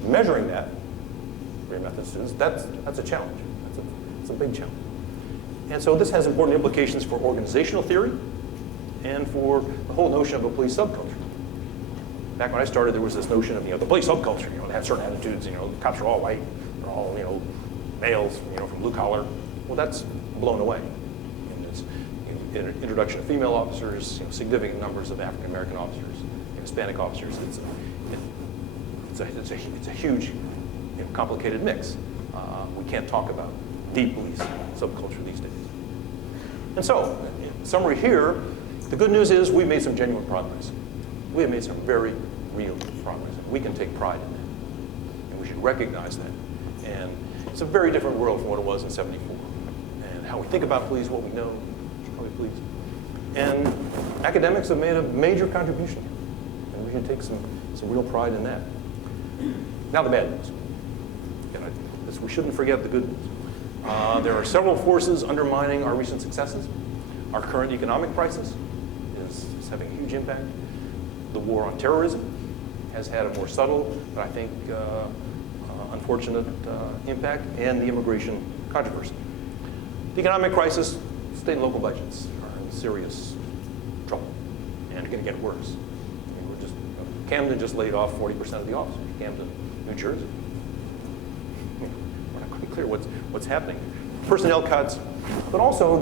Measuring that, for your method students, that's a challenge. That's a big challenge. And so this has important implications for organizational theory and for the whole notion of a police subculture. Back when I started, there was this notion of the police subculture. They had certain attitudes. The cops are all white, they're all males, from blue collar. Well, that's blown away. And it's introduction of female officers, significant numbers of African American officers, Hispanic officers. It's a huge, complicated mix. We can't talk about the police subculture these days. And so, in summary here, the good news is we've made some genuine progress. We have made some very real progress. We can take pride in that. And we should recognize that. And it's a very different world from what it was in '74. And how we think about police, what we know, how we police. And academics have made a major contribution. And we should take some real pride in that. Now the bad news. We shouldn't forget the good news. There are several forces undermining our recent successes. Our current economic crisis is having a huge impact. The war on terrorism has had a more subtle, but I think unfortunate impact, and the immigration controversy. The economic crisis, state and local budgets are in serious trouble, and going to get worse. Camden just laid off 40% of the officers. Camden, New Jersey. We're not quite clear what's happening. Personnel cuts, but also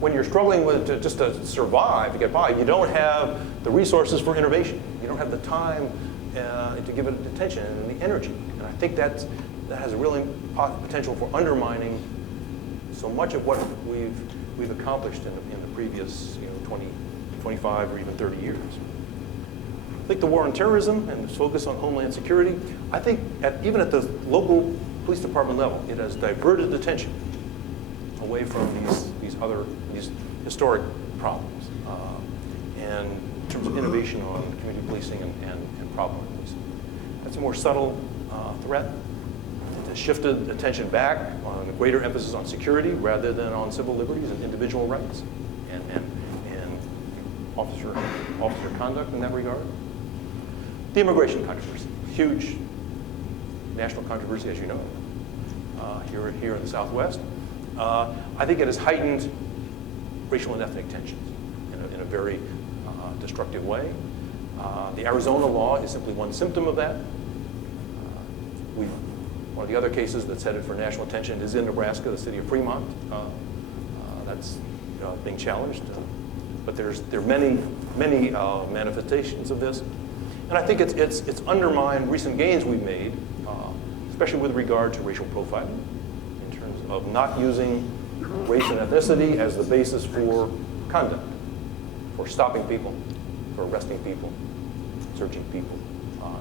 when you're struggling just to survive, to get by, you don't have the resources for innovation. You don't have the time to give it attention and the energy. And I think that has a real potential for undermining so much of what we've accomplished in the previous 20, 25, or even 30 years. I think the war on terrorism and this focus on homeland security, I think even at the local police department level, it has diverted attention away from these historic problems, and in terms of innovation on community policing and problem policing. That's a more subtle threat. It has shifted attention back on a greater emphasis on security rather than on civil liberties and individual rights and officer conduct in that regard. The immigration controversy, huge national controversy, as you know, here in the Southwest. I think it has heightened racial and ethnic tensions in a very destructive way. The Arizona law is simply one symptom of that. One of the other cases that's headed for national attention is in Nebraska, the city of Fremont. That's being challenged. But there are many manifestations of this. And I think it's undermined recent gains we've made, especially with regard to racial profiling, in terms of not using race and ethnicity as the basis for conduct, for stopping people, for arresting people. searching people,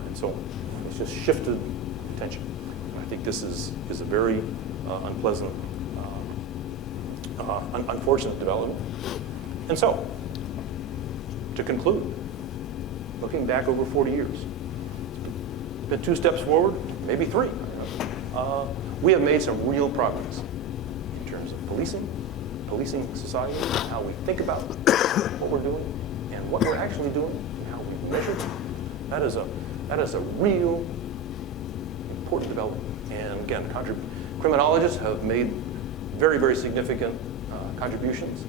and so on. It's just shifted attention. And I think this is a very unpleasant, unfortunate development. And so, to conclude, looking back over 40 years, been 2 steps forward, maybe 3. We have made some real progress in terms of policing society, how we think about what we're doing, and what we're actually doing, and how we measure it. That is a real important development. And again, criminologists have made very, very significant contributions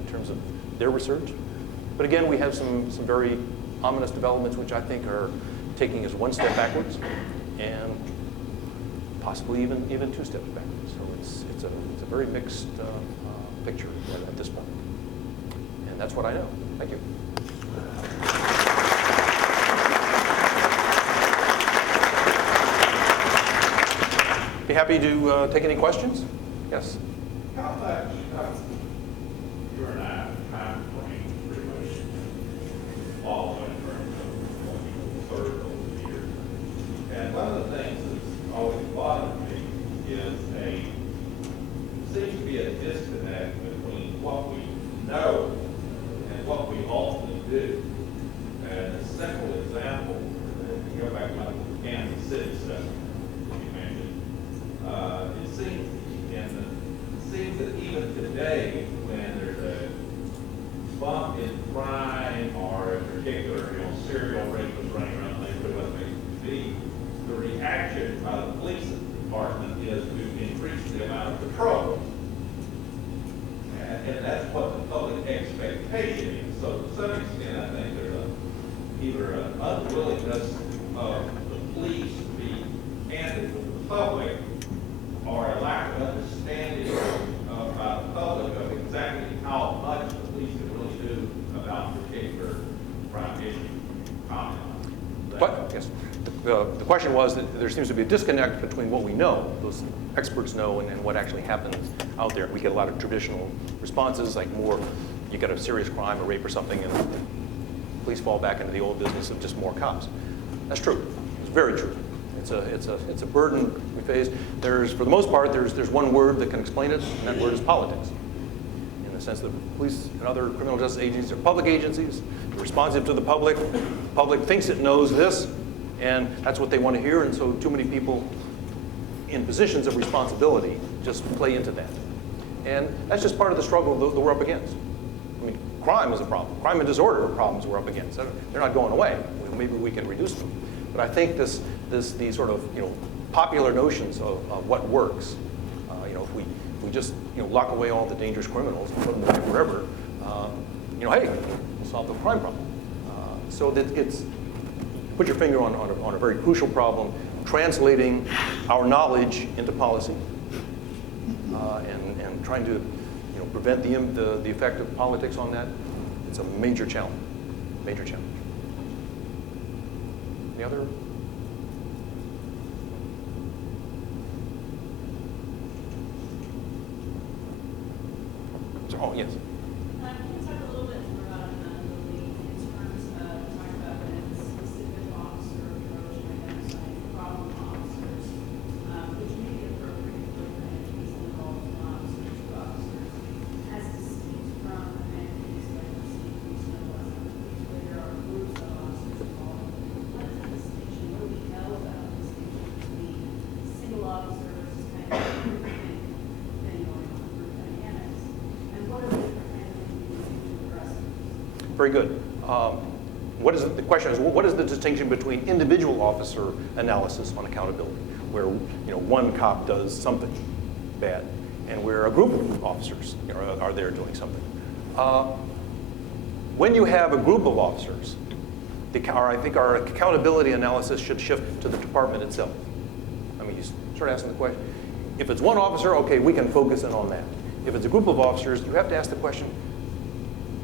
in terms of their research. But again, we have some very ominous developments which I think are taking us 1 step backwards and possibly even 2 steps backwards. So it's a very mixed picture at this point. And that's what I know. Thank you. Be happy to take any questions. Yes? How much you and I time frame pretty much fall in terms of what you observed over the years? And one of the things that's always bothered me is seems to be a disconnect between what we know and what we often do. And a simple example, if you go back to the Kansas City stuff that you mentioned, it seems that even today, when there's a bump in crime or a particular serial rapist running around the neighborhood, what it may be, the reaction by the police department is to increase the amount of patrol. And that's what the public expectation is. So to some extent, I think there's either an unwillingness of the police to be candid with the public, or a lack of understanding by the public of exactly how much the police can really do about a particular crime issue. But, yes, the question was that there seems to be a disconnect between what we know, those experts know, and what actually happens out there. We get a lot of traditional responses, like more, you get a serious crime, a rape or something, and police fall back into the old business of just more cops. That's true. It's very true. It's a burden we face. For the most part, there's one word that can explain it, and that word is politics. In the sense that police and other criminal justice agencies are public agencies, they're responsive to the public. The public thinks it knows this, and that's what they want to hear, and so too many people in positions of responsibility just play into that. And that's just part of the struggle that we're up against. I mean, crime is a problem. Crime and disorder are problems we're up against. They're not going away. Maybe we can reduce them. But I think these sort of popular notions of what works, if we just lock away all the dangerous criminals and put them away forever, hey, we'll solve the crime problem. So that it's put your finger on a very crucial problem, translating our knowledge into policy, and trying to prevent the effect of politics on that. It's a major challenge. Major challenge. Any other? Oh, yes. Can you talk a little bit more about accountability in terms of talking about when it's a specific officer approach and identifying problem officers, which may be appropriate for entities involved in officers to officers, as distinct from entities like the city police and police, where there are groups of officers involved. What is the distinction? What do we know about the distinction between single officer versus kind of group thing going on, group dynamics? What are the different mechanisms to address it? Very good. The question is, what is the distinction between individual officer analysis on accountability, where one cop does something bad, and where a group of officers are there doing something? When you have a group of officers, I think our accountability analysis should shift to the department itself. I mean, you start asking the question. If it's one officer, okay, we can focus in on that. If it's a group of officers, you have to ask the question,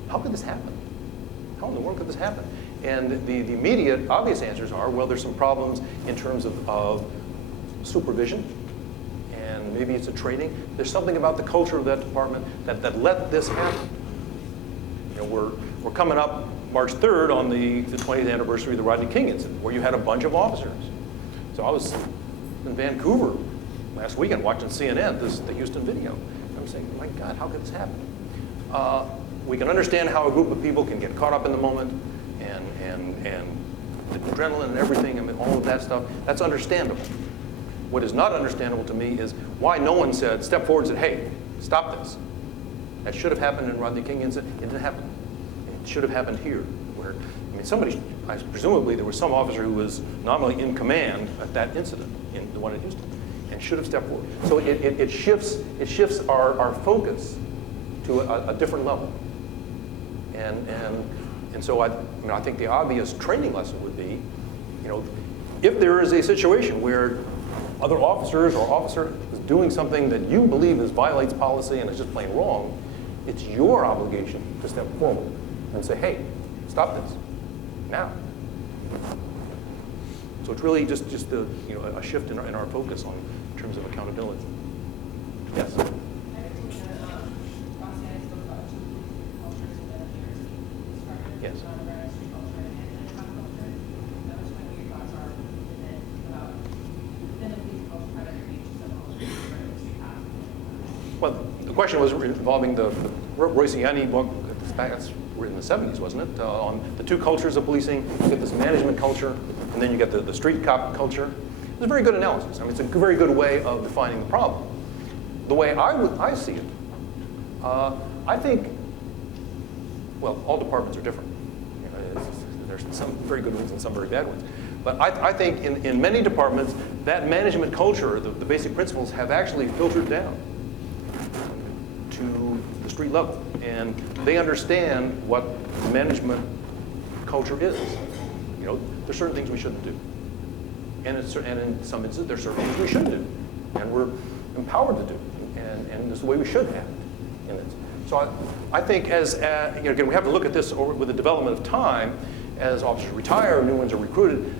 how could this happen? How in the world could this happen? And the immediate, obvious answers are, well, there's some problems in terms of supervision, and maybe it's a training. There's something about the culture of that department that let this happen. We're coming up March 3rd on the 20th anniversary of the Rodney King incident, where you had a bunch of officers. So I was in Vancouver last weekend watching CNN, the Houston video. I was saying, my God, how could this happen? We can understand how a group of people can get caught up in the moment and the adrenaline and everything, I mean, all of that stuff, that's understandable. What is not understandable to me is why no one stepped forward and said, hey, stop this. That should have happened in Rodney King incident. It didn't happen. It should have happened here. Where, I mean, somebody, presumably there was some officer who was nominally in command at that incident, in the one in Houston, and should have stepped forward. So it shifts our focus to a different level. And so I think the obvious training lesson would be, if there is a situation where other officers or officer is doing something that you believe violates policy and is just plain wrong, it's your obligation to step forward and say, hey, stop this now. So it's really just a shift in our focus in terms of accountability. Yes. Yes. Well, the question was involving the Royce Yanni book. That's written in the 70s, wasn't it? On the two cultures of policing. You get this management culture, and then you get the street cop culture. It's a very good analysis. I mean, it's a very good way of defining the problem. The way I see it, I think, well, all departments are different. There's some very good ones and some very bad ones. But I think in many departments, that management culture, the basic principles, have actually filtered down to the street level. And they understand what management culture is. There's certain things we shouldn't do. And in some instances, there's certain things we should do. And we're empowered to do. And it's the way we should have it in it. So I think again, we have to look at this with the development of time. As officers retire, new ones are recruited,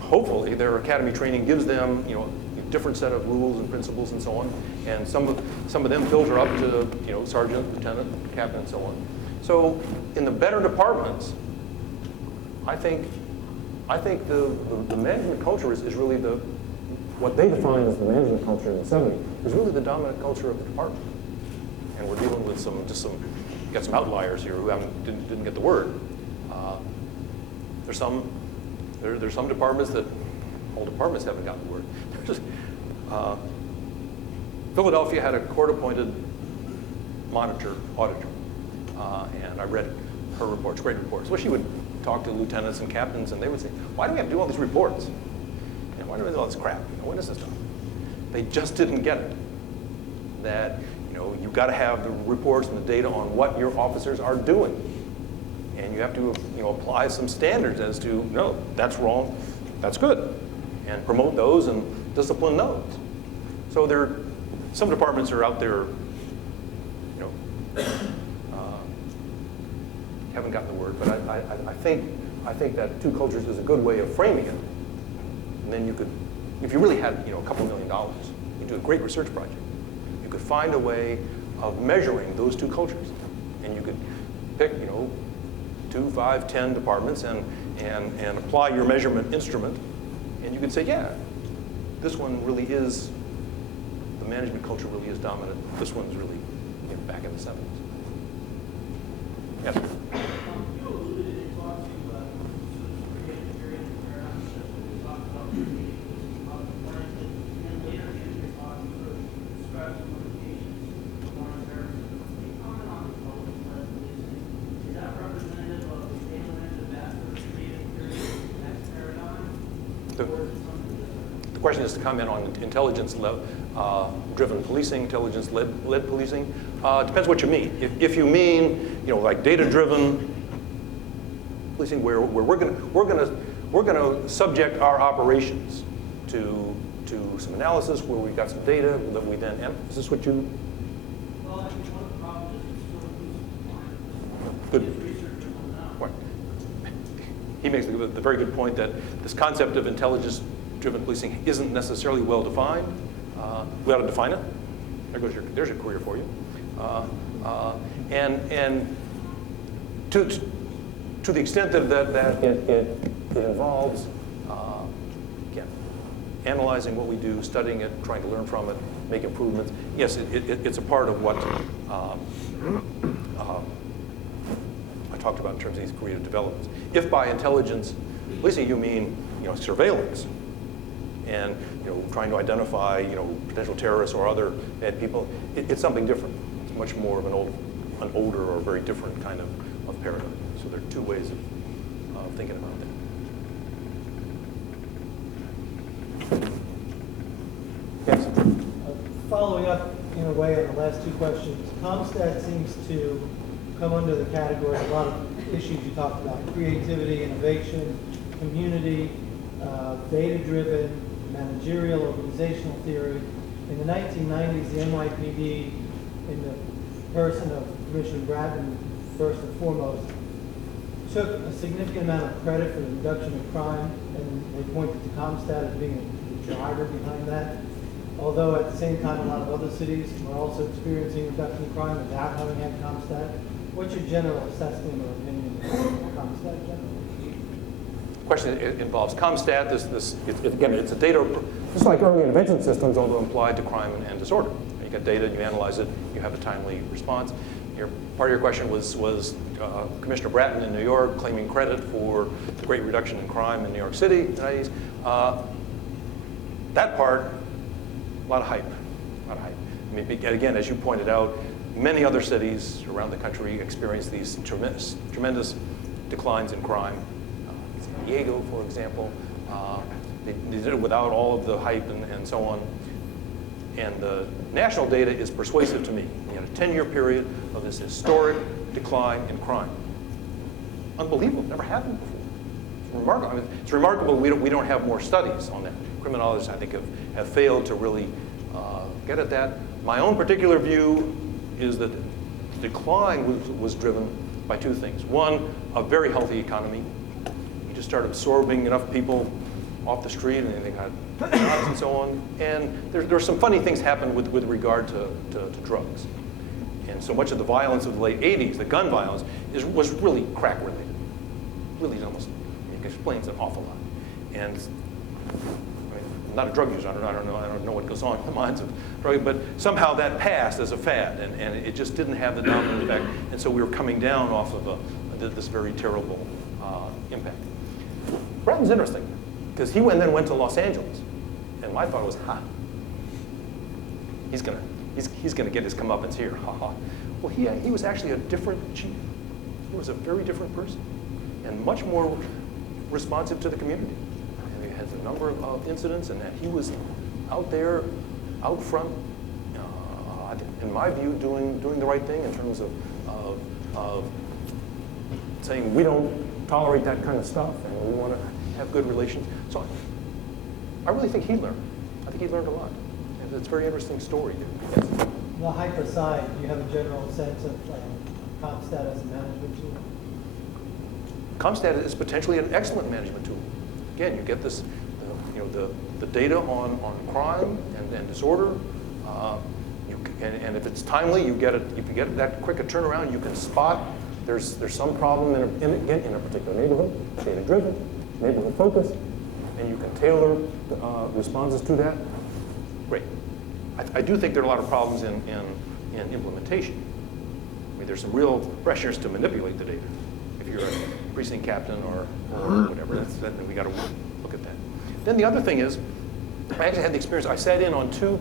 hopefully their academy training gives them a different set of rules and principles and so on. And some of them filter up to sergeant, lieutenant, captain, and so on. So in the better departments, I think the management culture is really what they define as the management culture in the 70s is really the dominant culture of the department. And we're dealing with got some outliers here who didn't get the word. There's some departments that whole departments haven't gotten the word. Philadelphia had a court-appointed auditor, and I read her reports, great reports. Well, she would talk to lieutenants and captains, and they would say, "Why do we have to do all these reports? Why do we do all this crap? What is this stuff?" They just didn't get it. That you've got to have the reports and the data on what your officers are doing. And you have to apply some standards as to, no, that's wrong, that's good. And promote those and discipline those. So some departments are out there, haven't gotten the word, but I think that two cultures is a good way of framing it. And then you could, if you really had a couple $1 million, you do a great research project. You could find a way of measuring those two cultures. And you could pick, 2, 5, 10 departments and apply your measurement instrument. And you could say, yeah, this one really is, the management culture really is dominant. This one's really back in the 70s. Yes? You alluded in talking about the period where we talked about and later in your talk, you described some limitations of foreign terrorism. Can you comment on the intelligence-led policing? Is that representative of the tail end of that creative period, next paradigm? Or is it something different? The question is to comment on intelligence-driven policing, intelligence-led policing. Depends what you mean. If you mean, like data-driven policing, where we're going to subject our operations to some analysis, where we've got some data that we then is this what you? Well, I think one of the problems is it's still Good. research on now. Right. He makes the very good point that this concept of intelligence-driven policing isn't necessarily well defined. We ought to define it. There's your career for you. And to the extent that it involves, again, analyzing what we do, studying it, trying to learn from it, make improvements, yes, it's a part of what I talked about in terms of these creative developments. If by intelligence, Lisa, you mean surveillance, and trying to identify potential terrorists or other bad people, it's something different. It's much more of an older or very different kind of paradigm. So there are two ways of thinking about that. Yes. Following up in a way on the last two questions, CompStat seems to come under the category of a lot of issues you talked about: creativity, innovation, community, data-driven, managerial, organizational theory. In the 1990s, the NYPD, in the person of Commissioner Bratton, first and foremost, took a significant amount of credit for the reduction of crime, and they pointed to CompStat as being the driver behind that. Although at the same time, a lot of other cities are also experiencing reduction in crime without having had CompStat. What's your general assessment or opinion of CompStat generally? Question involves CompStat. Again, it's a data, just like early intervention systems, although applied to crime and disorder. You get data, you analyze it, you have a timely response. Part of your question was Commissioner Bratton in New York claiming credit for the great reduction in crime in New York City in the 90s. That part, a lot of hype. I mean, again, as you pointed out, many other cities around the country experience these tremendous declines in crime. San Diego, for example, they did it without all of the hype and so on. And the national data is persuasive to me. We had a 10-year period of this historic decline in crime. Unbelievable, never happened before. It's remarkable. I mean, it's remarkable we don't have more studies on that. Criminologists, I think, have failed to really get at that. My own particular view is that the decline was driven by two things. One, a very healthy economy. You just started absorbing enough people off the street, and they got jobs and so on. And there were some funny things happened with regard to drugs. And so much of the violence of the late 80s, the gun violence, was really crack-related. Really, almost, it explains an awful lot. And I'm not a drug user. I don't know what goes on in the minds of drug, but somehow that passed as a fad, and it just didn't have the dominant effect. And so we were coming down off of this very terrible impact. Bratton's interesting, because he then went to Los Angeles, and my thought was, he's gonna get his comeuppance here, Well, he was actually a different chief. He was a very different person, and much more responsive to the community. And he had a number of incidents, and that he was out there, out front, in my view, doing the right thing in terms of saying we don't tolerate that kind of stuff, and we want to have good relations. So I really think he learned. I think he learned a lot. And it's a very interesting story. Yes. The hype aside, do you have a general sense of CompStat as a management tool? CompStat is potentially an excellent management tool. Again, you get this, the data on crime and disorder, and if it's timely, you get it. If you get that quick a turnaround, you can spot there's some problem in a particular neighborhood, data-driven, neighborhood focused, and you can tailor responses to that. Great. I do think there are a lot of problems in implementation. I mean, there's some real pressures to manipulate the data. If you're a precinct captain or whatever, then we got to look at that. Then the other thing is, I actually had the experience. I sat in on two.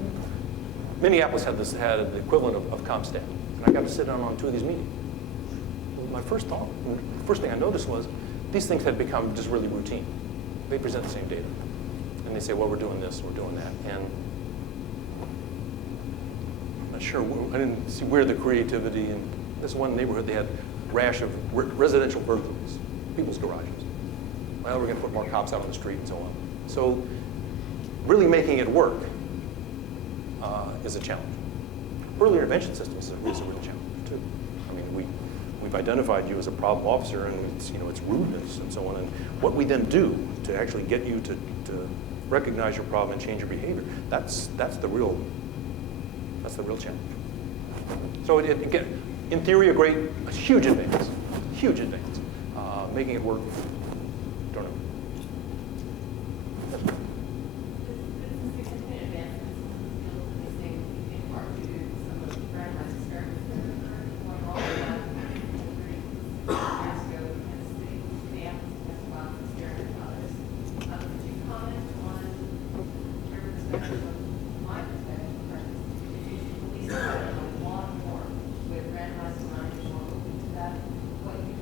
Minneapolis had the equivalent of CompStat, and I got to sit in on two of these meetings. My first thought, the first thing I noticed was, these things had become just really routine. They present the same data, and they say, well, we're doing this, we're doing that, and I'm not sure. I didn't see where the creativity. In this one neighborhood, they had a rash of residential burglaries, people's garages. Well, we're going to put more cops out on the street and so on. So, really making it work is a challenge. Early intervention systems is a real challenge too. I mean, we've identified you as a problem officer, and it's rudeness and so on. And what we then do to actually get you to recognize your problem and change your behavior, that's the real challenge. So again, in theory, a huge advance, making it work? Don't know. This is significant advancements in the field of policing, in part due to some of the randomized experiments that are currently going on. 3 years ago, Kansas City, Minneapolis, has a lot of experiments and others. Could you comment on your perspective of my perspective, if you see policing a lot more with randomized design and more open to that, what you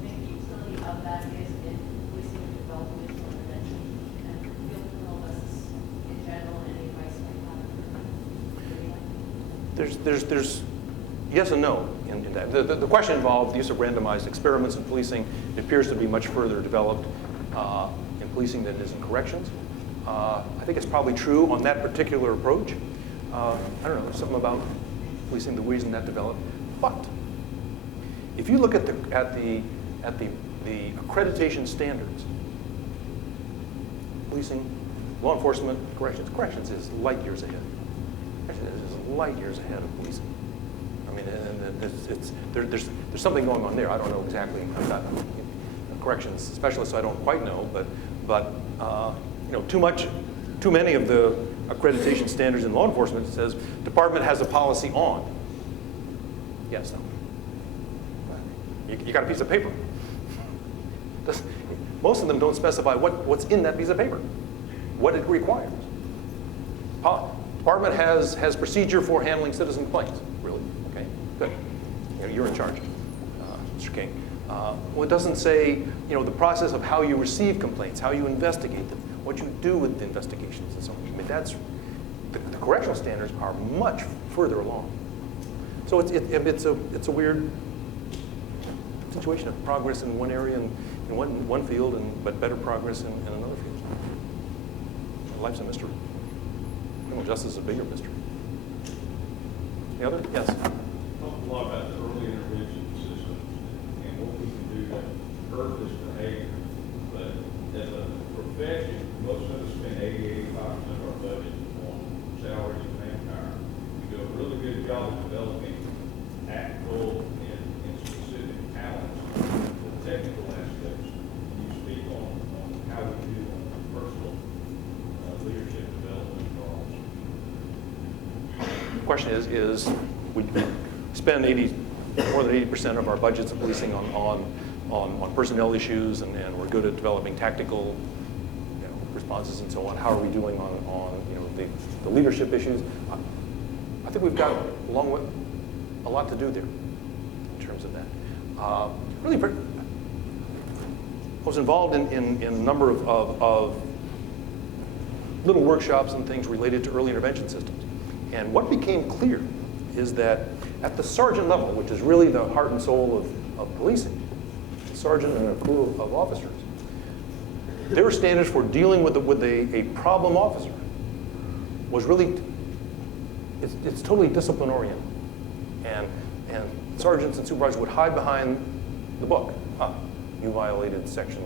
think the utility of that is in policing development or prevention and field criminal justice in general, and any advice you might have? There's yes and no in that. The question involved the use of randomized experiments in policing. It appears to be much further developed in policing than it is in corrections. I think it's probably true on that particular approach. I don't know, there's something about policing, the reason that developed. But if you look at the accreditation standards, policing, law enforcement, corrections is light years ahead. Actually, this is light years ahead of policing. I mean, there's something going on there. I don't know exactly. I'm not a corrections specialist, so I don't quite know. But you know, too many of the accreditation standards in law enforcement says department has a policy on. Yes, no. You got a piece of paper. Most of them don't specify what's in that piece of paper, what it requires. Department has procedure for handling citizen complaints. Really? Okay, good. You know, you're in charge, Mr. King. Well, it doesn't say, you know, the process of how you receive complaints, how you investigate them, what you do with the investigations, and so on. I mean, that's the correctional standards are much further along. So it's a weird situation of progress in one area and in one field, but better progress in another field. Life's a mystery. Criminal justice is a bigger mystery. The other? Yes. Talk a lot about the early intervention system and what we can do to curb this behavior. But as a profession, most of us spend 80-85% of our budget on salaries and manpower. We do a really good job of developing tactical and specific talents, the technical aspects. You speak on how we do on personal leadership development for officers. The question is we spend more than 80% of our budgets of policing on personnel issues, and we're good at developing tactical, you know, responses and so on. How are we doing on you know, the leadership issues? I think we've got a lot to do there in terms of that. Really, I was involved in a number of little workshops and things related to early intervention systems. And what became clear is that at the sergeant level, which is really the heart and soul of policing, the sergeant and a crew of officers, their standards for dealing with a problem officer was really, it's totally discipline oriented. And sergeants and supervisors would hide behind the book. You violated section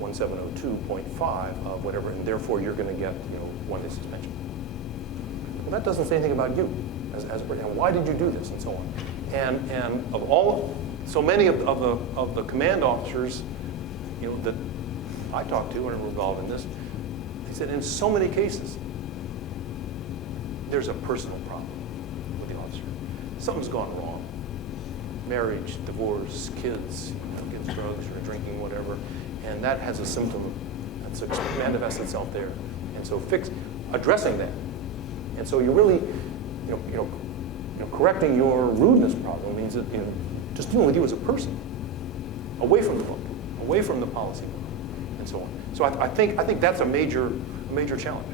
1702.5 of whatever, and therefore you're going to get, you know, 1 day suspension. Well, that doesn't say anything about you as a person. And why did you do this, and so on. And so many of the command officers, you know, that I talked to and were involved in this, they said in so many cases there's a personal problem with the officer. Something's gone wrong. Marriage, divorce, kids, you know, gets drugs or drinking, whatever, and that has a symptom that manifests itself there. And so addressing that. And so you're really, you know, correcting your rudeness problem means that, you know, just dealing with you as a person, away from the book, away from the policy book, and so on. So I think that's a major challenge.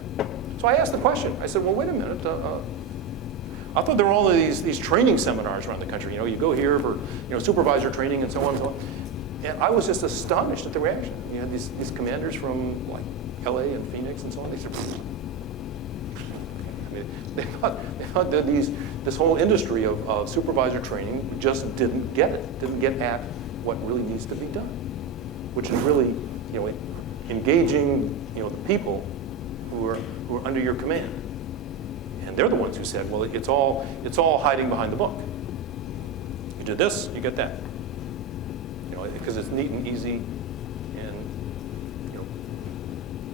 So I asked the question. I said, well, wait a minute. I thought there were all of these training seminars around the country. You know, you go here for, you know, supervisor training and so on and so on. And I was just astonished at the reaction. You had these commanders from like LA and Phoenix and so on. They said, I mean, they thought that this whole industry of supervisor training just didn't get it, didn't get at what really needs to be done, which is really, you know, engaging, you know, the people who are under your command. And they're the ones who said, well, it's all hiding behind the book. You did this, you get that. You know, because it's neat and easy, and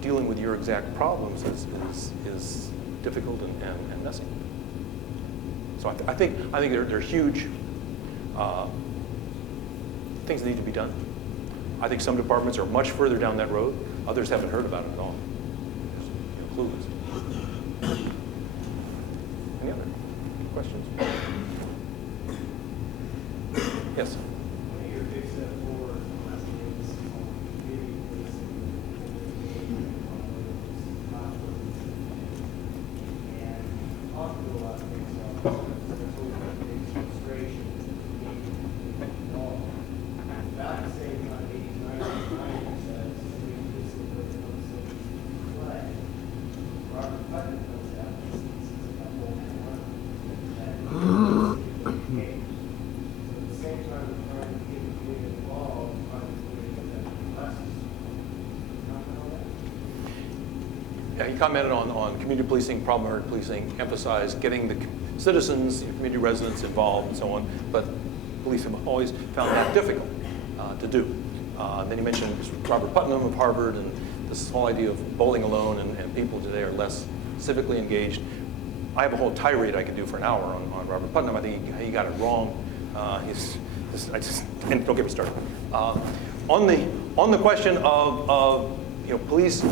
dealing with your exact problems is difficult and messy. So I think there are huge things that need to be done. I think some departments are much further down that road. Others haven't heard about it at all. Just, clueless. Any other questions? Yes. One of your big step forward last year was on community policing and talked to a lot of things about frustration involved. About the same time, 89% said community policing was on the same play. Robert Putnam comes out and says about one that at the same time, we're trying to get the community involved, trying to get them lessons. Comment on that? Yeah, he commented on community policing, problem area policing, emphasized getting the citizens, community residents involved and so on, but police have always found that difficult to do. Then he mentioned Robert Putnam of Harvard and this whole idea of bowling alone and people today are less civically engaged. I have a whole tirade I could do for an hour on Robert Putnam. I think he got it wrong. And don't get me started. On the question of police,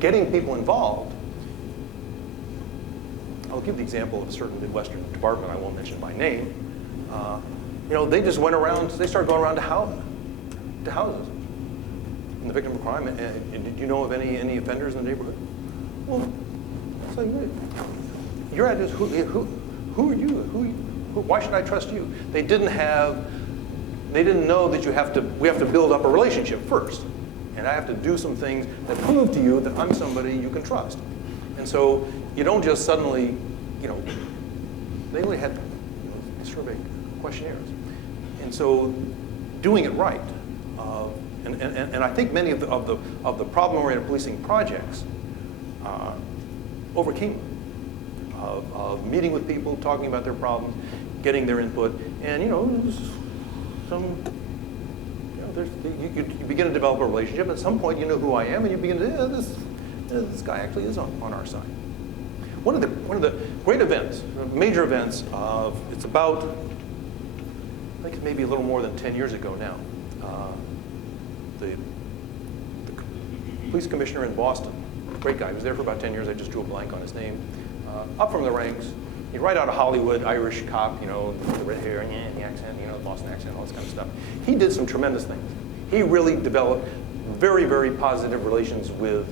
getting people involved, I'll give the example of a certain Midwestern department. I won't mention by name. They just went around. They started going around to houses in the victim of crime. And do you know of any offenders in the neighborhood? Well, it's like, your address. Who are you? Why should I trust you? They didn't know that we have to build up a relationship first. And I have to do some things that prove to you that I'm somebody you can trust. And so you don't just suddenly, they only had survey questionnaires. And so doing it right, and I think many of the problem-oriented policing projects overcame it. Of meeting with people, talking about their problems, getting their input, and you begin to develop a relationship. At some point, you know who I am, and you begin to this guy actually is on our side. One of the great events, major events of it's about I think maybe a little more than 10 years ago now. The police commissioner in Boston, great guy, he was there for about 10 years. I just drew a blank on his name. Up from the ranks, he's right out of Hollywood, Irish cop, the red hair, the accent, the Boston accent, all this kind of stuff. He did some tremendous things. He really developed very, very positive relations with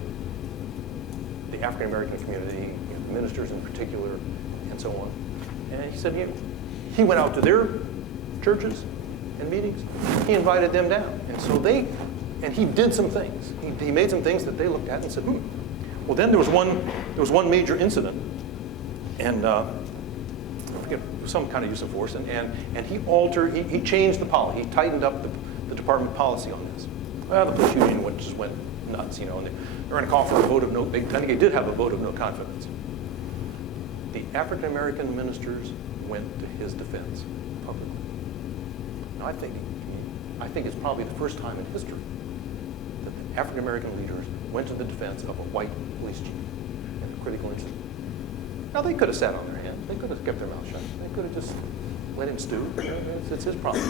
the African American community, the ministers in particular, and so on. And he said he went out to their churches and meetings. He invited them down, and he did some things. He made some things that they looked at and said, Well, then there was one major incident. And I forget, some kind of use of force, and he changed the policy. He tightened up the department policy on this. Well, the police union just went nuts, and they were going to call for a vote of no. I think they did have a vote of no confidence. The African American ministers went to his defense publicly. Now, I think it's probably the first time in history that the African American leaders went to the defense of a white police chief in a critical incident. Now, they could have sat on their hands. They could have kept their mouth shut. They could have just let him stew. It's his problem.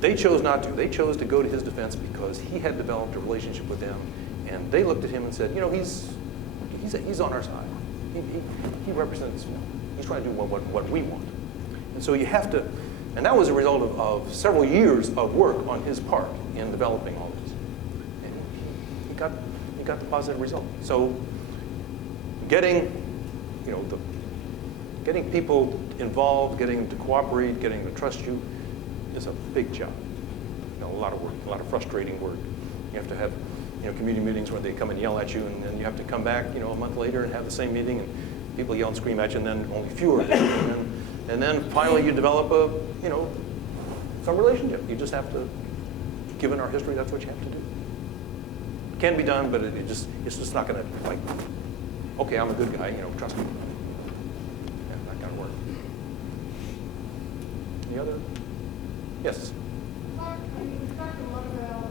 They chose not to. They chose to go to his defense because he had developed a relationship with them, and they looked at him and said, he's on our side. He represents, he's trying to do what we want. And so you have to, and that was a result of several years of work on his part in developing all this. And he got the positive result. So getting people involved, getting them to cooperate, getting them to trust you is a big job. A lot of work, a lot of frustrating work. You have to have community meetings where they come and yell at you, and then you have to come back a month later and have the same meeting, and people yell and scream at you, and then only fewer of them. And then finally you develop some relationship. You just have to, given our history, that's what you have to do. It can be done, but it's just not going to, okay, I'm a good guy, trust me. Yeah, not going to work. Any other? Yes? talked a lot about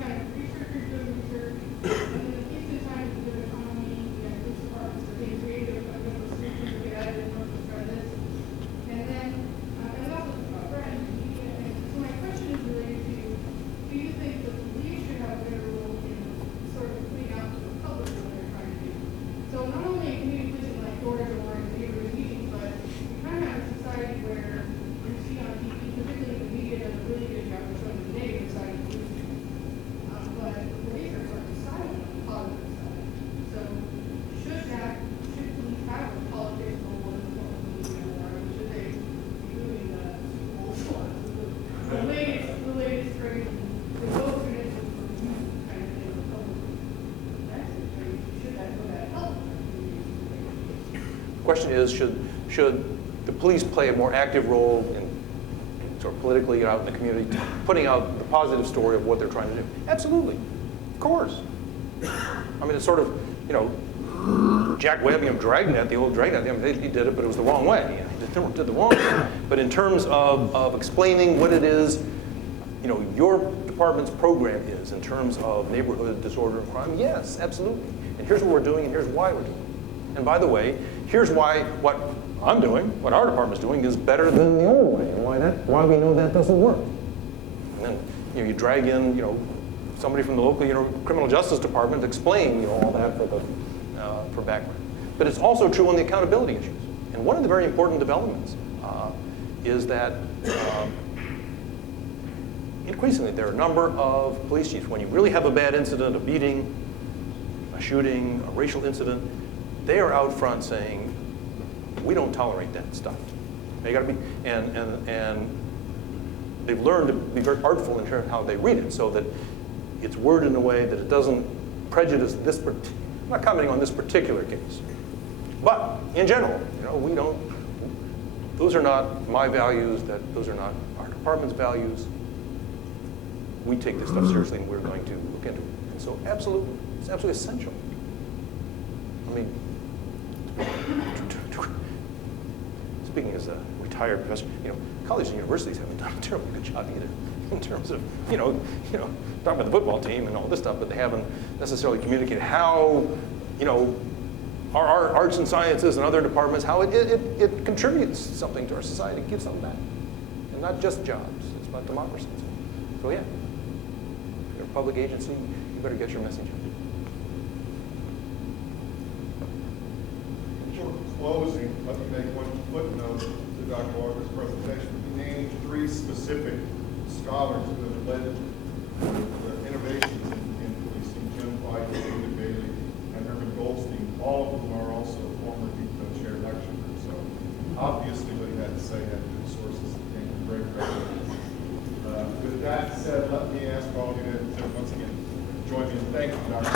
kind of researchers doing research, and then at least in times of good economy, police departments are being creative, I'm going to solutions to get out of it, let's try this. And then, and we also talk about brand and media, and so my question is related to, do you think the police should have a better role in sort of putting out to the public what they're trying to do? So not only in community policing like door to door and neighborhood meetings, but we kind of have a society where you see on TV, particularly the media does a really good job of showing the negative side of policing. But the police are sort of silent on the positive side. So should police have a politics role in the form of media, or should they be doing the Super Bowl the latest phrase, the vote for it for youth kind of thing, the public message? I mean, should that go that help? The question is, should the police play a more active role in sort of politically out in the community, putting out the positive story of what they're trying to do? Absolutely, of course. I mean, it's sort of, Jack Webb, Dragnet, the old Dragnet, he did it, but it was the wrong way. He did the wrong way. But in terms of explaining what it is, your department's program is in terms of neighborhood disorder and crime, yes, absolutely. And here's what we're doing, and here's why we're doing it. And by the way, here's why what I'm doing, what our department's doing, is better than the old way, and why we know that doesn't work. And then you drag in somebody from the local criminal justice department to explain all that for background. But it's also true on the accountability issues. And one of the very important developments is that increasingly there are a number of police chiefs, when you really have a bad incident, a beating, a shooting, a racial incident, they are out front saying, we don't tolerate that stuff. They got to be, and they've learned to be very artful in terms of how they read it, so that it's worded in a way that it doesn't prejudice this. I'm not commenting on this particular case, but in general, we don't. Those are not my values. Those are not our department's values. We take this stuff seriously, and we're going to look into it. And so, absolutely, it's absolutely essential. I mean, speaking as a retired professor, colleges and universities haven't done a terribly good job either in terms of, talking about the football team and all this stuff, but they haven't necessarily communicated how, our arts and sciences and other departments, how it contributes something to our society, gives something back. And not just jobs, it's about democracy. So yeah, if you're a public agency, you better get your message out. Closing, let me make one footnote to Dr. Walker's presentation. He named 3 specific scholars who have led the innovations in policing: Jim White, David Bailey, and Herman Goldstein, all of whom are also former Beto chair lecturers. So obviously what he had to say had good sources and came from great references. With that said, let me ask all of you to once again join me in thanking Dr.